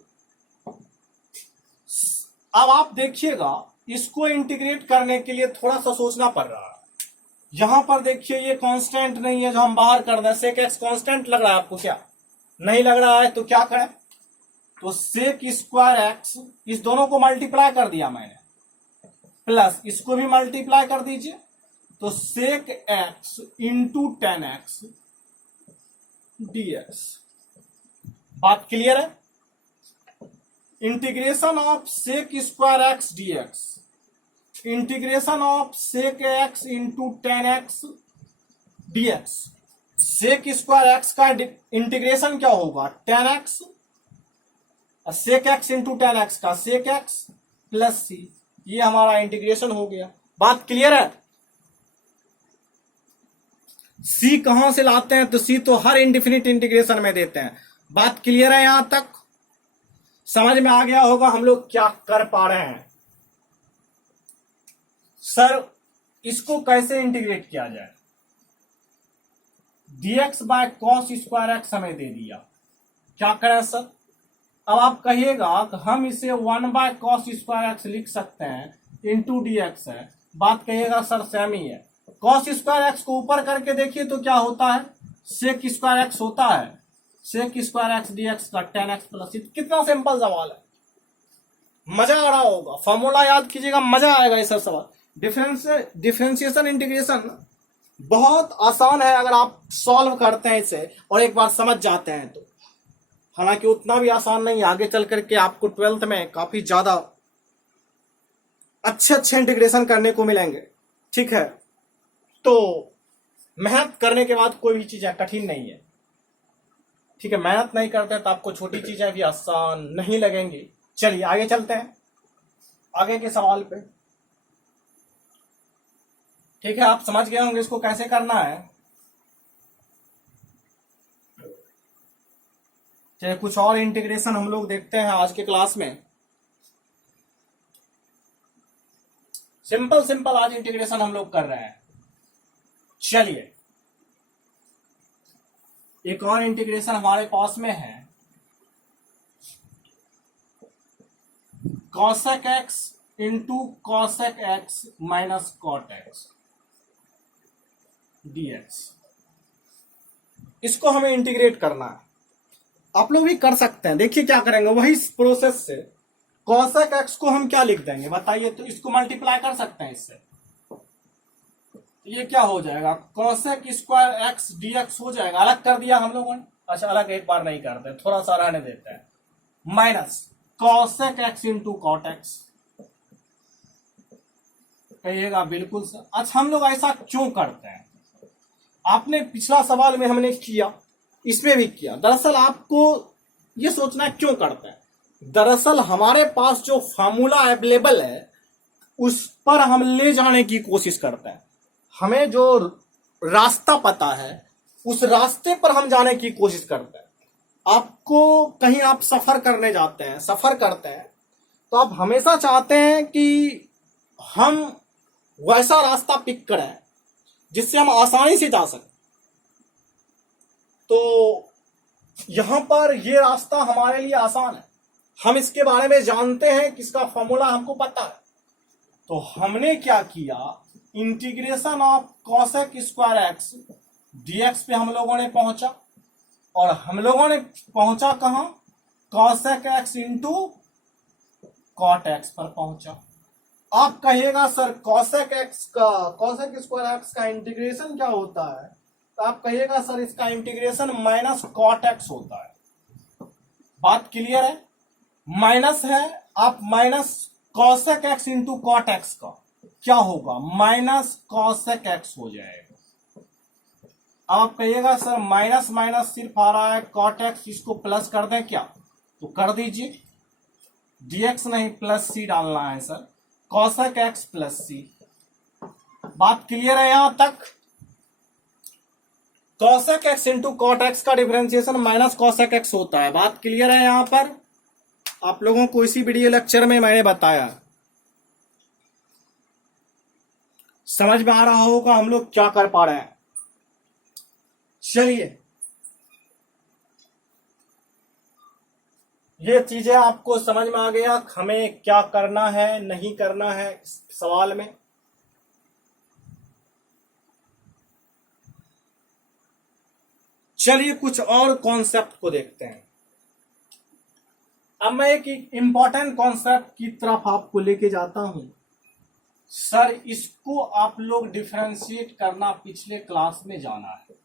अब आप देखिएगा, इसको इंटीग्रेट करने के लिए थोड़ा सा सोचना पड़ रहा है। यहां पर देखिए ये कांस्टेंट नहीं है जो हम बाहर कर दें। sec x कांस्टेंट लग रहा है आपको? क्या नहीं लग रहा है? तो क्या करें? तो sec²x, इस दोनों को मल्टीप्लाई कर दिया मैंने, प्लस इसको भी मल्टीप्लाई कर दीजिए, तो sec x into tan x dx। बात क्लियर है? Integration of sec²x dx, integration of sec x into tan x dx। sec² x का इंटीग्रेशन क्या होगा? tan x sec x into tan x का सेक एक्स प्लस सी, ये हमारा integration हो गया। बात क्लियर है? सी कहां से लाते हैं? तो सी तो हर इनडिफिनिट इंटीग्रेशन में देते हैं। बात क्लियर है? यहां तक समझ में आ गया होगा हम लोग क्या कर पा रहे हैं। सर इसको कैसे इंटीग्रेट किया जाए? dx by cos square x हमें दे दिया, क्या करें सर? अब आप कहिएगा कि हम इसे 1 बाय कॉस स्क्वायर एक्स लिख सकते हैं इंटू डी एक्स है। बात कहिएगा सर सेम ही है। कॉस स्क्वायर एक्स को ऊपर करके देखिए तो क्या होता है? सेक स्क्वायर एक्स होता है। Sec square x d x का 10x प्लस। कितना सिंपल सवाल है, मजा आ रहा होगा। फॉर्मूला याद कीजिएगा, मजा आएगा ये सब सवाल। डिफरेंशिएशन इंटीग्रेशन बहुत आसान है अगर आप सॉल्व करते हैं इसे और एक बार समझ जाते हैं तो। हालांकि उतना भी आसान नहीं है, आगे चल करके आपको 12th में काफी ज्यादा अच्छे इंटीग्रेशन करने को मिलेंगे, ठीक है? तो मेहनत करने के बाद कोई भी चीजें कठिन नहीं है, ठीक है? मेहनत नहीं करते तो आपको छोटी चीजें भी आसान नहीं लगेंगी। चलिए आगे चलते हैं, आगे के सवाल पे, ठीक है? आप समझ गए होंगे इसको कैसे करना है। चलिए कुछ और इंटीग्रेशन हम लोग देखते हैं आज के क्लास में। सिंपल आज इंटीग्रेशन हम लोग कर रहे हैं। चलिए एक और इंटीग्रेशन हमारे पास में है, cosec x into cosec x minus cot x dx। इसको हमें इंटीग्रेट करना है। आप लोग भी कर सकते हैं। देखिए क्या करेंगे, वही प्रोसेस से कॉसेक एक्स को हम क्या लिख देंगे बताइए? तो इसको मल्टीप्लाई कर सकते हैं इससे, ये क्या हो जाएगा? कॉसेक स्क्वायर एक्स dx हो जाएगा। अलग कर दिया हम लोगों ने। अच्छा अलग एक बार नहीं करते, थोड़ा सा रहने देते हैं। Minus cosec x into cot x. कहिएगा बिल्कुल सर। अच्छा हम लोग ऐसा क्यों करते हैं? आपने पिछला सवाल में हमने किया, इसमें भी किया। दरअसल आपको ये सोचना है क्यों करते हैं। दरअसल हमारे पास जो फार्मूला अवेलेबल है उस पर हम ले जाने की कोशिश करते हैं। हमें जो रास्ता पता है उस रास्ते पर हम जाने की कोशिश करते हैं। आपको कहीं आप सफर करने जाते हैं, सफर करते हैं, तो आप हमेशा चाहते हैं कि हम वैसा रास्ता पिक करें जिससे हम आसानी से जा सकें। तो यहां पर ये रास्ता हमारे लिए आसान है, हम इसके बारे में जानते हैं कि इसका फॉर्मूला हमको पता है। तो हमने क्या किया, integration of cosec square x d x पे हम लोगों ने पहुंचा। और हम लोगों ने पहुंचा कहां? Cosec x into cot x पर पहुंचा। आप कहिएगा सर कॉसेक एक्स का, कॉसेक स्क्वायर एक्स का इंटीग्रेशन क्या होता है? तो आप कहिएगा सर इसका इंटीग्रेशन माइनस कॉट एक्स होता है। बात क्लियर है? माइनस है, आप minus cosec x into cot x का क्या होगा? माइनस कॉसेक एक्स हो जाएगा। आप कहिएगा सर माइनस माइनस सिर्फ आ रहा है कॉट एक्स, इसको प्लस कर दें क्या? तो कर दीजिए। डीएक्स नहीं प्लस सी डालना है sir, cosec x plus c. बात क्लियर है यहां तक? Cosec x into cot x का डिफरेंशिएशन माइनस कॉसेक एक्स होता है। बात क्लियर है यहां पर? आप लोगों को इसी वीडियो लेक्चर में मैंने बताया, समझ में आ रहा होगा हम लोग क्या कर पा रहे हैं। चलिए ये चीजें आपको समझ में आ गया, हमें क्या करना है नहीं करना है इस सवाल में। चलिए कुछ और कॉन्सेप्ट को देखते हैं। अब मैं एक इंपॉर्टेंट कॉन्सेप्ट की तरफ आपको लेके जाता हूं। सर इसको आप लोग डिफरेंशिएट करना पिछले क्लास में जाना है,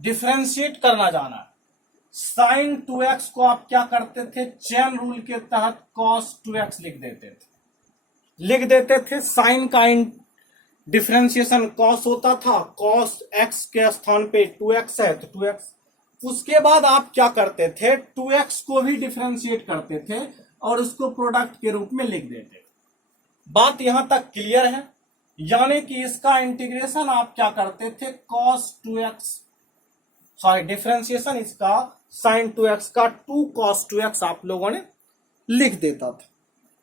डिफरेंशिएट करना जाना है। साइन 2x को आप क्या करते थे? चेन रूल के तहत cos 2x लिख देते थे। साइन का डिफरेंशिएशन cos होता था, cos x के स्थान पे 2x है तो 2x उसके बाद आप क्या करते थे, 2x को भी डिफरेंशिएट करते थे और उसको प्रोडक्ट के रूप में लिख देते थे। बात यहां तक क्लियर है? यानी कि इसका इंटीग्रेशन आप क्या करते थे, cos 2x, सॉरी डिफरेंशिएशन इसका sin 2x का 2 cos 2x आप लोगों ने लिख देता था।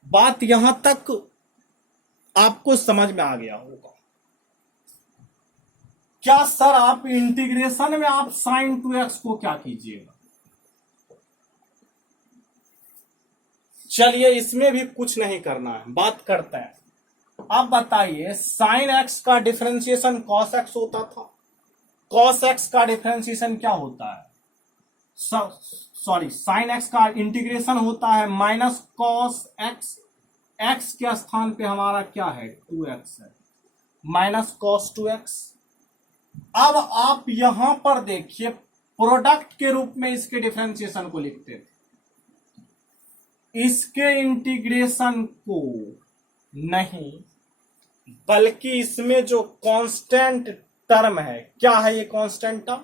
बात यहां तक आपको समझ में आ गया होगा। क्या सर आप इंटीग्रेशन में आप sin 2x को क्या कीजिएगा? चलिए इसमें भी कुछ नहीं करना है, बात करते हैं। अब बताइए, sin x का डिफरेंशिएशन cos x होता था, cos x का डिफरेंशिएशन क्या होता है, सॉरी sin x का इंटीग्रेशन होता है माइनस cos x, x के स्थान पे हमारा क्या है 2x है, माइनस cos 2x। अब आप यहां पर देखिए प्रोडक्ट के रूप में इसके डिफरेंशिएशन को लिखते थे, इसके इंटीग्रेशन को नहीं, बल्कि इसमें जो कांस्टेंट टर्म है, क्या है ये कांस्टेंट टर्म,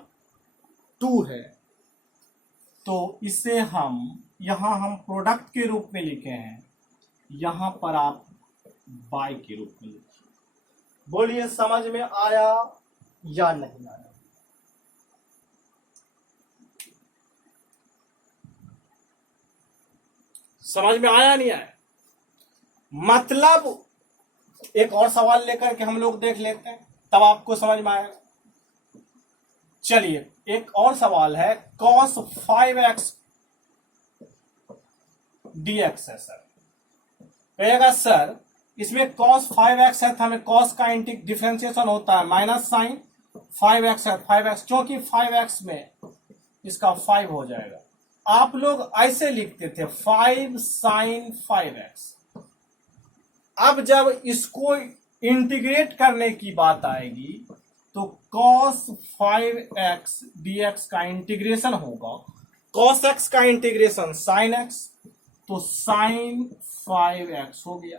2 है, तो इसे हम यहां हम प्रोडक्ट के रूप में लिखे हैं, यहां पर आप बाय के रूप में लिखिए। बोलिए समझ में आया या नहीं आया? समझ में आया नहीं आया? मतलब एक और सवाल लेकर के हम लोग देख लेते हैं, तब आपको समझ में आएगा। चलिए एक और सवाल है, cos 5x dx है सर। कहेगा सर इसमें cos 5x है तो हमें cos का डिफरेंशिएशन होता है माइनस sin 5x है, 5x क्योंकि 5x में इसका 5 हो जाएगा। आप लोग ऐसे लिखते थे 5 sin 5x। अब जब इसको इंटीग्रेट करने की बात आएगी तो cos 5x dx का इंटीग्रेशन होगा, cos x का इंटीग्रेशन sin x, तो sin 5x हो गया।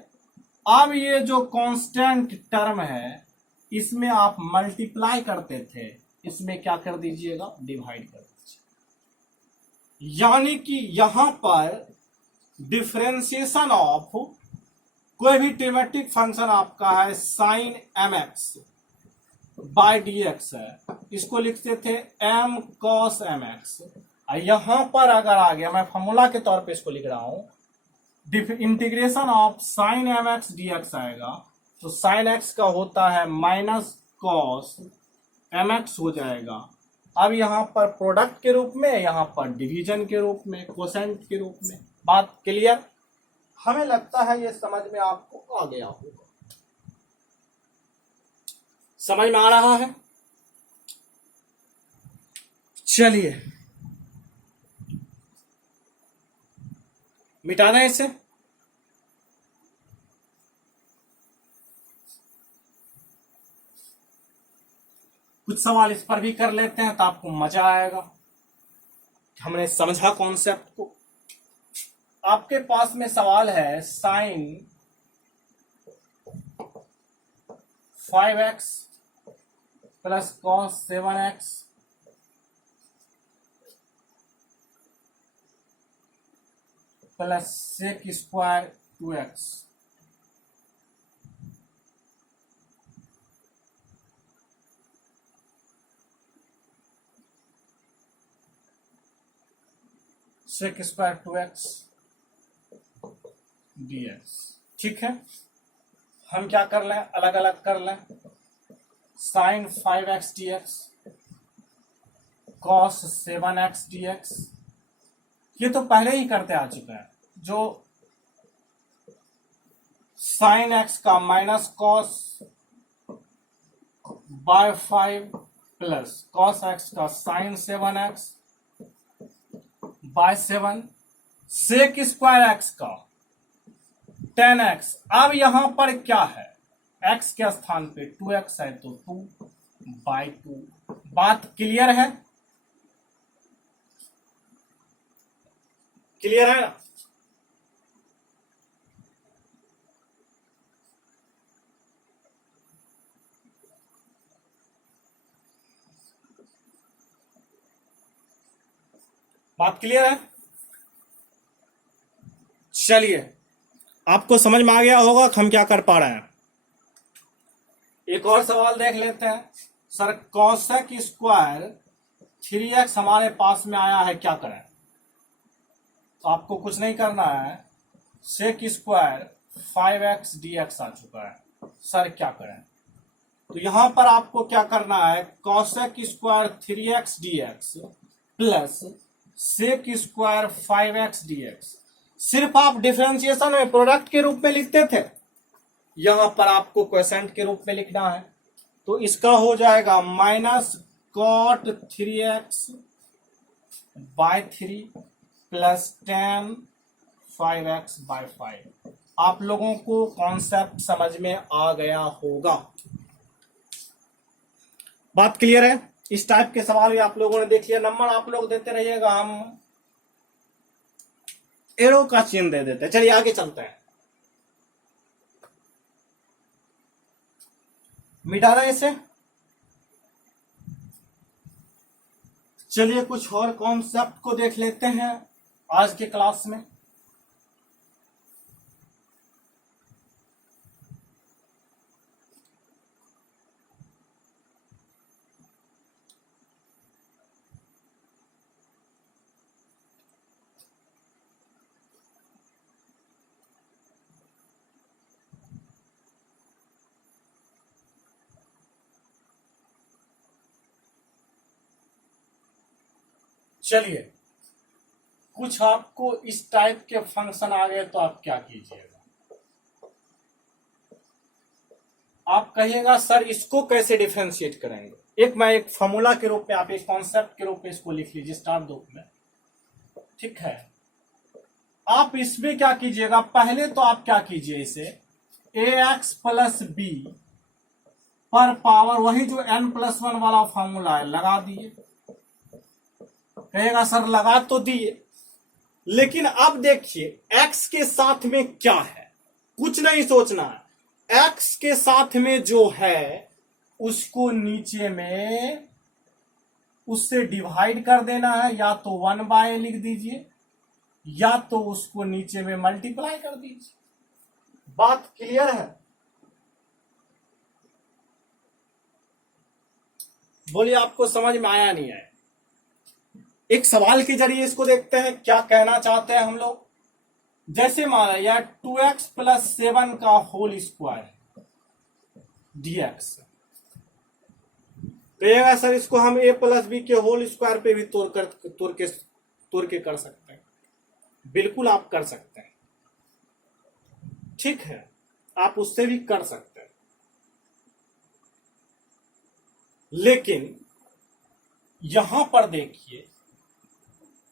अब ये जो कांस्टेंट टर्म है इसमें आप मल्टीप्लाई करते थे, इसमें क्या कर दीजिएगा, डिवाइड कर दीजिए। यानी कि यहां पर डिफरेंशिएशन ऑफ कोई भी ट्रिमेटिक फंक्शन आपका है sin mx बाय dx है, इसको लिखते थे m cos mx। यहां पर अगर आ गया, मैं फॉर्मूला के तौर पे इसको लिख रहा हूं, integration of sin mx dx आएगा, तो sin x का होता है माइनस cos mx हो जाएगा। अब यहां पर प्रोडक्ट के रूप में, यहां पर डिवीजन के रूप में, कोसेंट के रूप में। बात क्लियर? हमें लगता है ये समझ में आपको आ गया होगा। समझ में आ रहा है? चलिए मिटा दें इसे। कुछ सवाल इस पर भी कर लेते हैं तो आपको मजा आएगा, हमने समझा कॉन्सेप्ट को। आपके पास में सवाल है sin 5x plus cos 7x plus sec square 2x। sec square 2x dx। ठीक है, हम क्या कर लें, अलग अलग कर लें। sin 5x dx cos 7x dx, ये तो पहले ही करते आ चुके हैं। जो sin x का minus cos by 5 plus cos x का sin 7x by 7, sec square x का 10x। अब यहां पर क्या है, x के स्थान पे 2x है तो 2 बाय 2। बात क्लियर है? क्लियर है ना? बात क्लियर है? चलिए, आपको समझ में आ गया होगा कि हम क्या कर पा रहे हैं। एक और सवाल देख लेते हैं। सर कॉसेक स्क्वायर 3x हमारे पास में आया है, क्या करें? तो आपको कुछ नहीं करना है, सेक स्क्वायर 5x dx आ चुका है। सर क्या करें? तो यहां पर आपको क्या करना है, cosec square 3x dx plus sec square 5x dx। सिर्फ आप डिफरेंशिएशन में प्रोडक्ट के रूप में लिखते थे, यहां पर आपको क्वोशेंट के रूप में लिखना है। तो इसका हो जाएगा minus cot 3x by 3 plus tan 5x by 5। आप लोगों को कॉन्सेप्ट समझ में आ गया होगा। बात क्लियर है? इस टाइप के सवाल भी आप लोगों ने देख लिया। नंबर आप लोग देते रहिएगा, हम एरो का चिन्ह दे देते हैं। चलिए आगे चलते हैं। मिटा दें इसे। चलिए कुछ और कॉन्सेप्ट को देख लेते हैं आज के क्लास में। चलिए, कुछ आपको इस टाइप के फंक्शन आ गए तो आप क्या कीजिएगा? आप कहिएगा सर इसको कैसे डिफरेंशिएट करेंगे। एक फॉर्मूला के रूप में, आप एक कॉन्सेप्ट के रूप में इसको लिख लीजिए स्टार 2 में। ठीक है, आप इसमें क्या कीजिएगा, पहले तो आप क्या कीजिए, इसे ax प्लस बी पर पावर, वही जो n+1 वाला फॉर्मूला है, लगा दिए। कहेगा सर लगा तो दिए, लेकिन अब देखिए x के साथ में क्या है, कुछ नहीं सोचना है। x के साथ में जो है उसको नीचे में उससे डिवाइड कर देना है, या तो 1/a लिख दीजिए या तो उसको नीचे में मल्टीप्लाई कर दीजिए। बात क्लियर है? बोलिए आपको समझ में आया नहीं आया? एक सवाल के जरिए इसको देखते हैं क्या कहना चाहते हैं हम लोग। जैसे मान लिया 2x प्लस 7 का होल स्क्वायर dx, कहिएगा सर इसको हम a प्लस बी के होल स्क्वायर पे भी तोड़ के कर सकते हैं। बिल्कुल आप कर सकते हैं, ठीक है, आप उससे भी कर सकते हैं। लेकिन यहां पर देखिए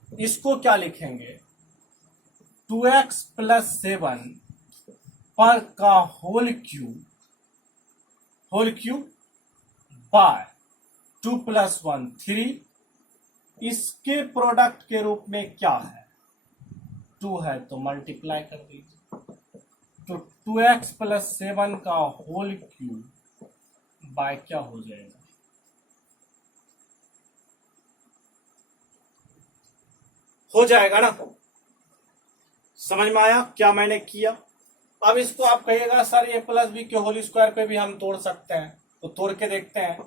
इसको क्या लिखेंगे, 2x प्लस 7 पर का होल क्यूब बाय 2 प्लस 1 3, इसके प्रोडक्ट के रूप में क्या है, 2 है तो मल्टीप्लाई कर दीजिए। तो 2x प्लस 7 का होल क्यूब बाय क्या हो जाएगा, हो जाएगा ना। समझ में आया क्या मैंने किया? अब इसको आप कहिएगा सर a प्लस बी के होल स्क्वायर पे भी हम तोड़ सकते हैं, तो तोड़ के देखते हैं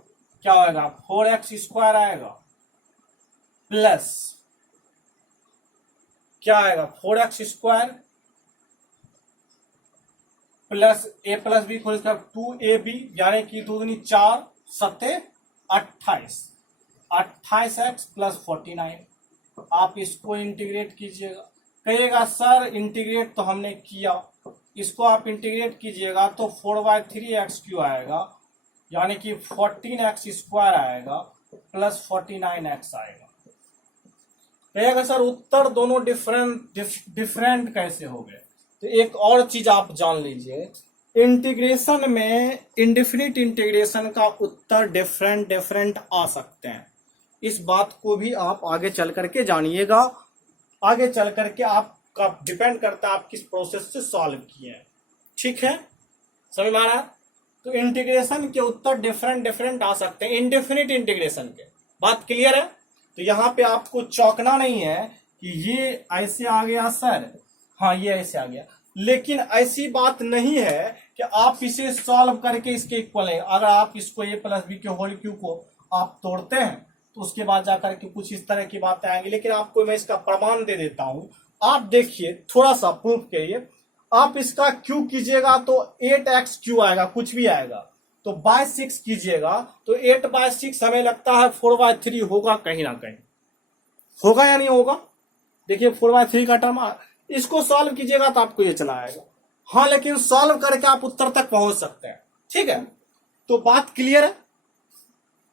क्या होगा। 4x स्क्वायर आएगा प्लस क्या आएगा, 4x square plus a plus b whole square 2ab, यानी कि 2 दूनी 4 सत्ते 28, 28x प्लस 49। आप इसको इंटीग्रेट कीजिएगा। कहिएगा सर इंटीग्रेट तो हमने किया, इसको आप इंटीग्रेट कीजिएगा तो 4/3x³ आएगा, यानी कि 14x स्क्वायर आएगा प्लस 49x आएगा। कहिएगा सर उत्तर दोनों डिफरेंट कैसे हो गए? तो एक और चीज आप जान लीजिए, इंटीग्रेशन में इंडेफिनिट इंटीग्रेशन का उत्तर डिफरेंट आ सकते हैं। इस बात को भी आप आगे चल करके जानिएगा। आगे चल करके आपका डिपेंड करता है आप किस प्रोसेस से सॉल्व किए हैं, ठीक है, समझ में आ रहा है? तो इंटीग्रेशन के उत्तर डिफरेंट आ सकते हैं, इंडेफिनिट इंटीग्रेशन के। बात क्लियर है? तो यहाँ पे आपको चौंकना नहीं है कि ये ऐसे आ गया सर, हाँ ये ऐसे आ गया, लेकिन ऐसी बात नहीं है कि आप इसे सॉल्व करके इसके इक्वल है। अगर आप इसको a प्लस बी के होल क्यूब को आप तोड़ते हैं तो उसके बाद जाकर के कुछ इस तरह की बातें आएंगी, लेकिन आपको मैं इसका प्रमाण दे देता हूं। आप देखिए थोड़ा सा प्रूफ के लिए, आप इसका क्यू कीजिएगा तो 8x क्यू आएगा, कुछ भी आएगा, तो बाय 6 कीजिएगा तो 8/6 हमें लगता है 4/3 होगा, कहीं ना कहीं होगा या नहीं होगा। देखिए 4/3 का टर्म, इसको सॉल्व कीजिएगा तो आपको ये चला आएगा। हाँ लेकिन सॉल्व करके आप उत्तर तक पहुंच सकते हैं, ठीक है। तो बात क्लियर है,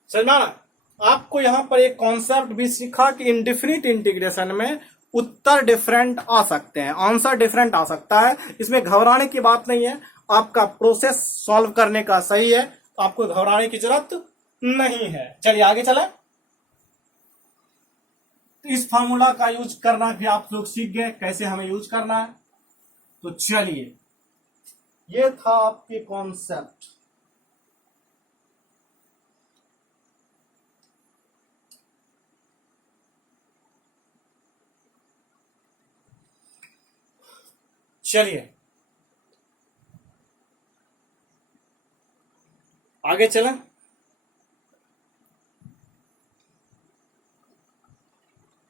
समझना ना। आपको यहां पर एक कॉन्सेप्ट भी सीखा कि इनडिफिनिट इंटीग्रेशन में उत्तर डिफरेंट आ सकते हैं, आंसर डिफरेंट आ सकता है, इसमें घबराने की बात नहीं है। आपका प्रोसेस सॉल्व करने का सही है, तो आपको घबराने की जरूरत नहीं है। चलिए आगे चले। इस फार्मूला का यूज करना भी आप लोग सीख गए, कैसे हमें यूज करना है। तो चलिए, ये था आपके कॉन्सेप्ट। चलिए आगे चलें।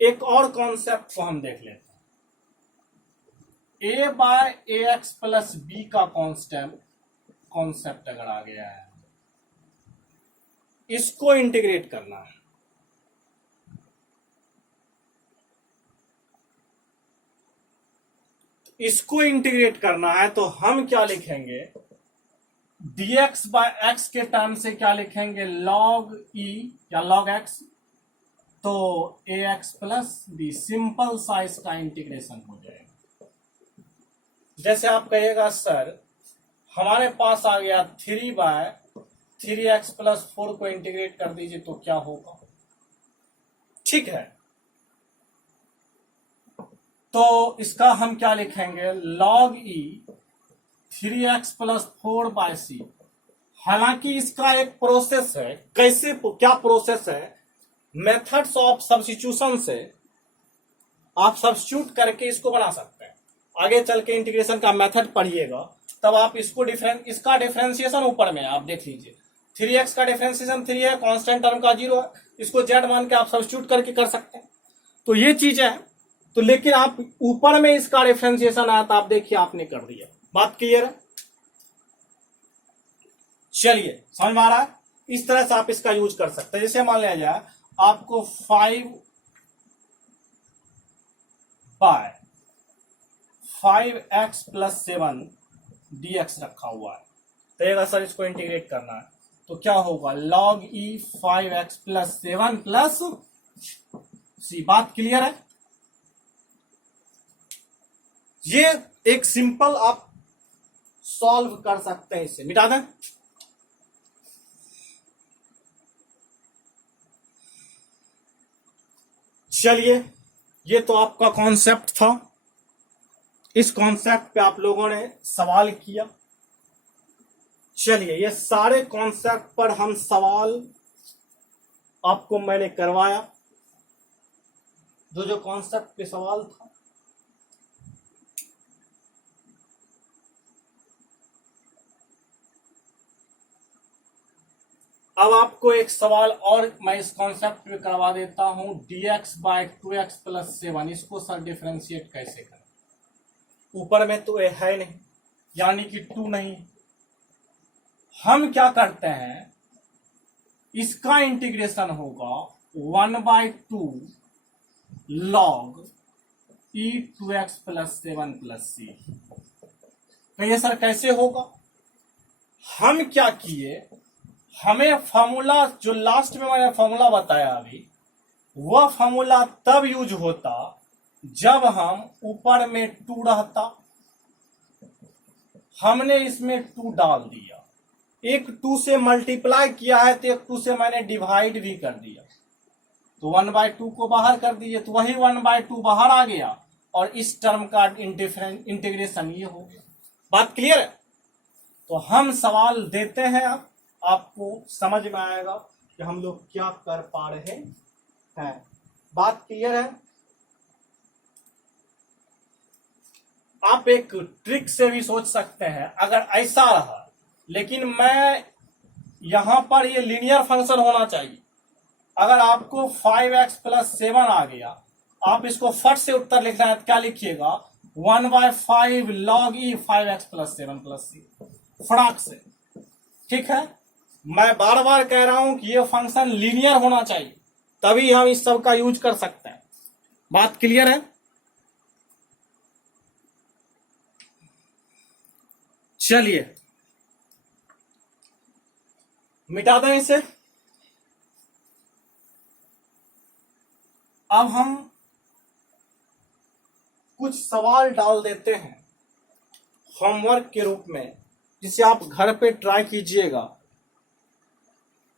एक और कॉन्सेप्ट को हम देख लेते हैं। a/ax प्लस बी का कॉन्सेप्ट अगर आ गया है, इसको इंटीग्रेट करना है। इसको इंटीग्रेट करना है तो हम क्या लिखेंगे, dx बाय एक्स के टर्म से क्या लिखेंगे, log e या log x, तो ax प्लस बी, सिंपल सा इसका इंटीग्रेशन हो जाएगा। जैसे आप कहिएगा सर हमारे पास आ गया 3/3x प्लस 4 को इंटीग्रेट कर दीजिए तो क्या होगा, ठीक है। तो इसका हम क्या लिखेंगे, log e 3x plus 4/c। हालांकि इसका एक प्रोसेस है, कैसे क्या प्रोसेस है, मेथड्स ऑफ सब्स्टिट्यूशन से आप सब्स्टिट्यूट करके इसको बना सकते हैं। आगे चल के इंटीग्रेशन का मेथड पढ़िएगा, तब आप इसको इसका डिफरेंशिएशन ऊपर में आप देख लीजिए। 3x का डिफरेंशिएशन 3 है, कांस्टेंट टर्म का 0 है, इसको z मान के आप सब्स्टिट्यूट करके कर सकते हैं। तो ये चीज है। तो लेकिन आप ऊपर में इसका डिफरेंशिएशन आया तो आप देखिए आपने कर दिया। बात क्लियर है। चलिए समझ में आ रहा है। इस तरह से आप इसका यूज कर सकते हैं। जैसे मान लिया जाए आपको 5/5x प्लस 7 dx रखा हुआ है, तो सर इसको इंटीग्रेट करना है तो क्या होगा, log e 5x plus 7 plus c। बात क्लियर है। ये एक सिंपल आप सॉल्व कर सकते हैं, इसे मिटा दें। चलिए, ये तो आपका कॉन्सेप्ट था। इस कॉन्सेप्ट पे आप लोगों ने सवाल किया। चलिए, ये सारे कॉन्सेप्ट पर हम सवाल आपको मैंने करवाया, जो कॉन्सेप्ट पे सवाल था। अब आपको एक सवाल और मैं इस कॉन्सेप्ट पे करवा देता हूं, dx बाय 2x प्लस 7, इसको सर डिफरेंशिएट कैसे करें। ऊपर में तो ये है नहीं, यानी कि 2 नहीं। हम क्या करते हैं, इसका इंटीग्रेशन होगा 1/2 log e 2x plus 7 plus c। कहिए सर कैसे होगा। हम क्या किए, हमें फॉर्मूला जो लास्ट में मैंने फॉर्मूला बताया अभी, वह फॉर्मूला तब यूज होता जब हम ऊपर में 2 रहता। हमने इसमें 2 डाल दिया, एक 2 से मल्टीप्लाई किया है तो एक 2 से मैंने डिवाइड भी कर दिया, तो 1/2 को बाहर कर दीजिए तो वही 1/2 बाहर आ गया और इस टर्म का इंटीग्रेशन ये हो गया। बात क्लियर है। तो हम सवाल देते हैं, अब आपको समझ में आएगा कि हम लोग क्या कर पा रहे हैं। बात क्लियर है? आप एक ट्रिक से भी सोच सकते हैं अगर ऐसा रहा, लेकिन मैं यहां पर ये लीनियर फंक्शन होना चाहिए। अगर आपको 5x प्लस 7 आ गया, आप इसको फट से उत्तर लिखना है, क्या लिखिएगा? 1/5 log e 5x plus 7 plus C, फटाक से। ठीक है, मैं बार बार कह रहा हूं कि ये फंक्शन लीनियर होना चाहिए, तभी हम इस सब का यूज कर सकते हैं। बात क्लियर है? चलिए मिटा दें इसे। अब हम कुछ सवाल डाल देते हैं होमवर्क के रूप में, जिसे आप घर पे ट्राई कीजिएगा।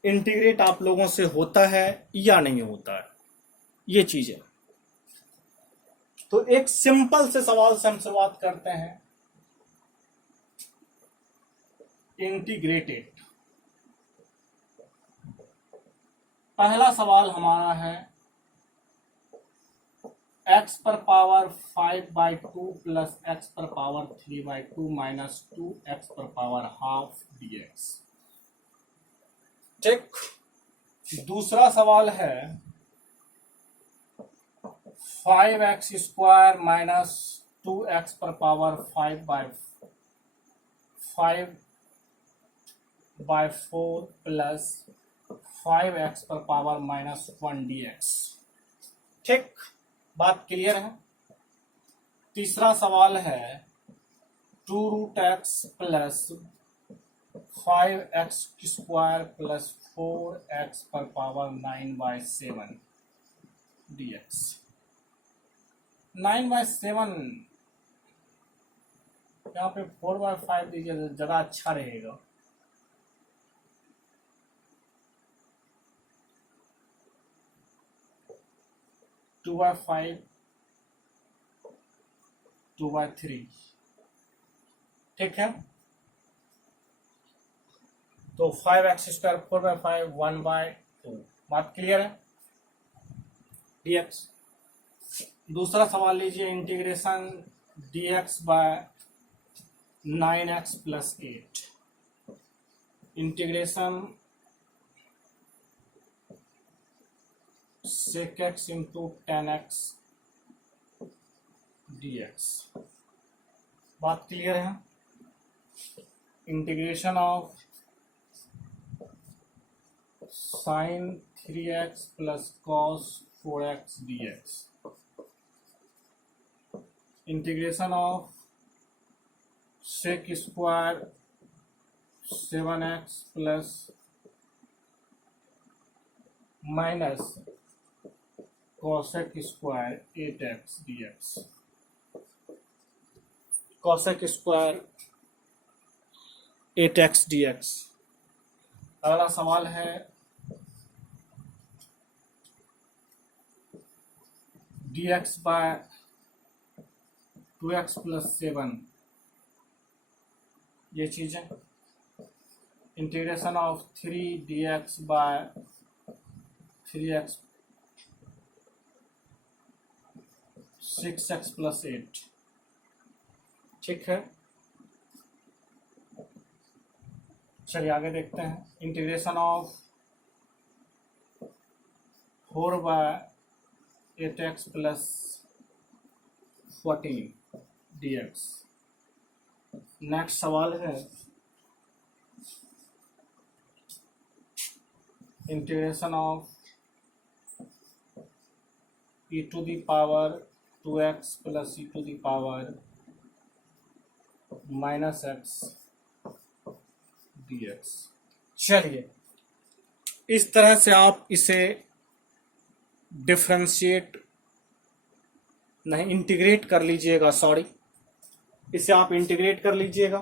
इंटीग्रेट आप लोगों से होता है या नहीं होता है, ये चीज है। तो एक सिंपल से सवाल से हम शुरुआत करते हैं। इंटीग्रेटेड, पहला सवाल हमारा है x पर पावर 5/2 प्लस x पर पावर 3/2 माइनस 2x पर पावर हाफ dx। ठीक। दूसरा सवाल है 5x स्क्वायर माइनस 2x पर पावर 5/4 प्लस 5x पर पावर माइनस 1 dx। ठीक, बात क्लियर है? तीसरा सवाल है 2√x plus 5x square plus 4x पर पावर 9/7 dx। 9/7, यहाँ पे 4/5 दीजिए तो ज्यादा अच्छा रहेगा। Two by 5, 2/3। ठीक है, तो 5x स्क्वायर 4/5 1/2। बात क्लियर है? dx। दूसरा सवाल लीजिए, integration dx by 9x plus 8। Integration sec x into 10x dx। बात क्लियर है? Integration of sin 3x plus cos 4x dx। Integration of sec square 7x plus minus cosec square 8x dx। cosec square 8x dx। अगला सवाल है dx bye 2x plus 7, ये चीजें। Integration of 3 dx by 3x 6x plus 8। ठीक है, चलिए आगे देखते हैं। Integration of 4/8x plus 14 dx। Next सवाल है integration of e to the power 2x plus e to the power minus x dx। चलिए, इस तरह से आप इसे डिफरेंशिएट नहीं, इंटीग्रेट कर लीजिएगा। सॉरी, इसे आप इंटीग्रेट कर लीजिएगा।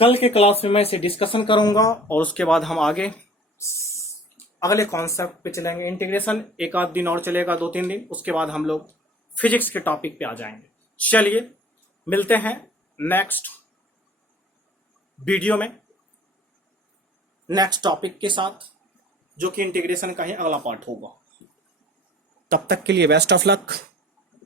कल के क्लास में मैं इसे डिस्कशन करूंगा और उसके बाद हम आगे अगले कॉन्सेप्ट पे चलेंगे। इंटीग्रेशन एक आध दिन और चलेगा, 2-3 दिन, उसके बाद हम लोग फिजिक्स के टॉपिक पे आ जाएंगे। चलिए मिलते हैं नेक्स्ट वीडियो में नेक्स्ट टॉपिक के साथ। जो कि इंटीग्रेशन का ही अगला पार्ट होगा। तब तक के लिए बेस्ट ऑफ लक।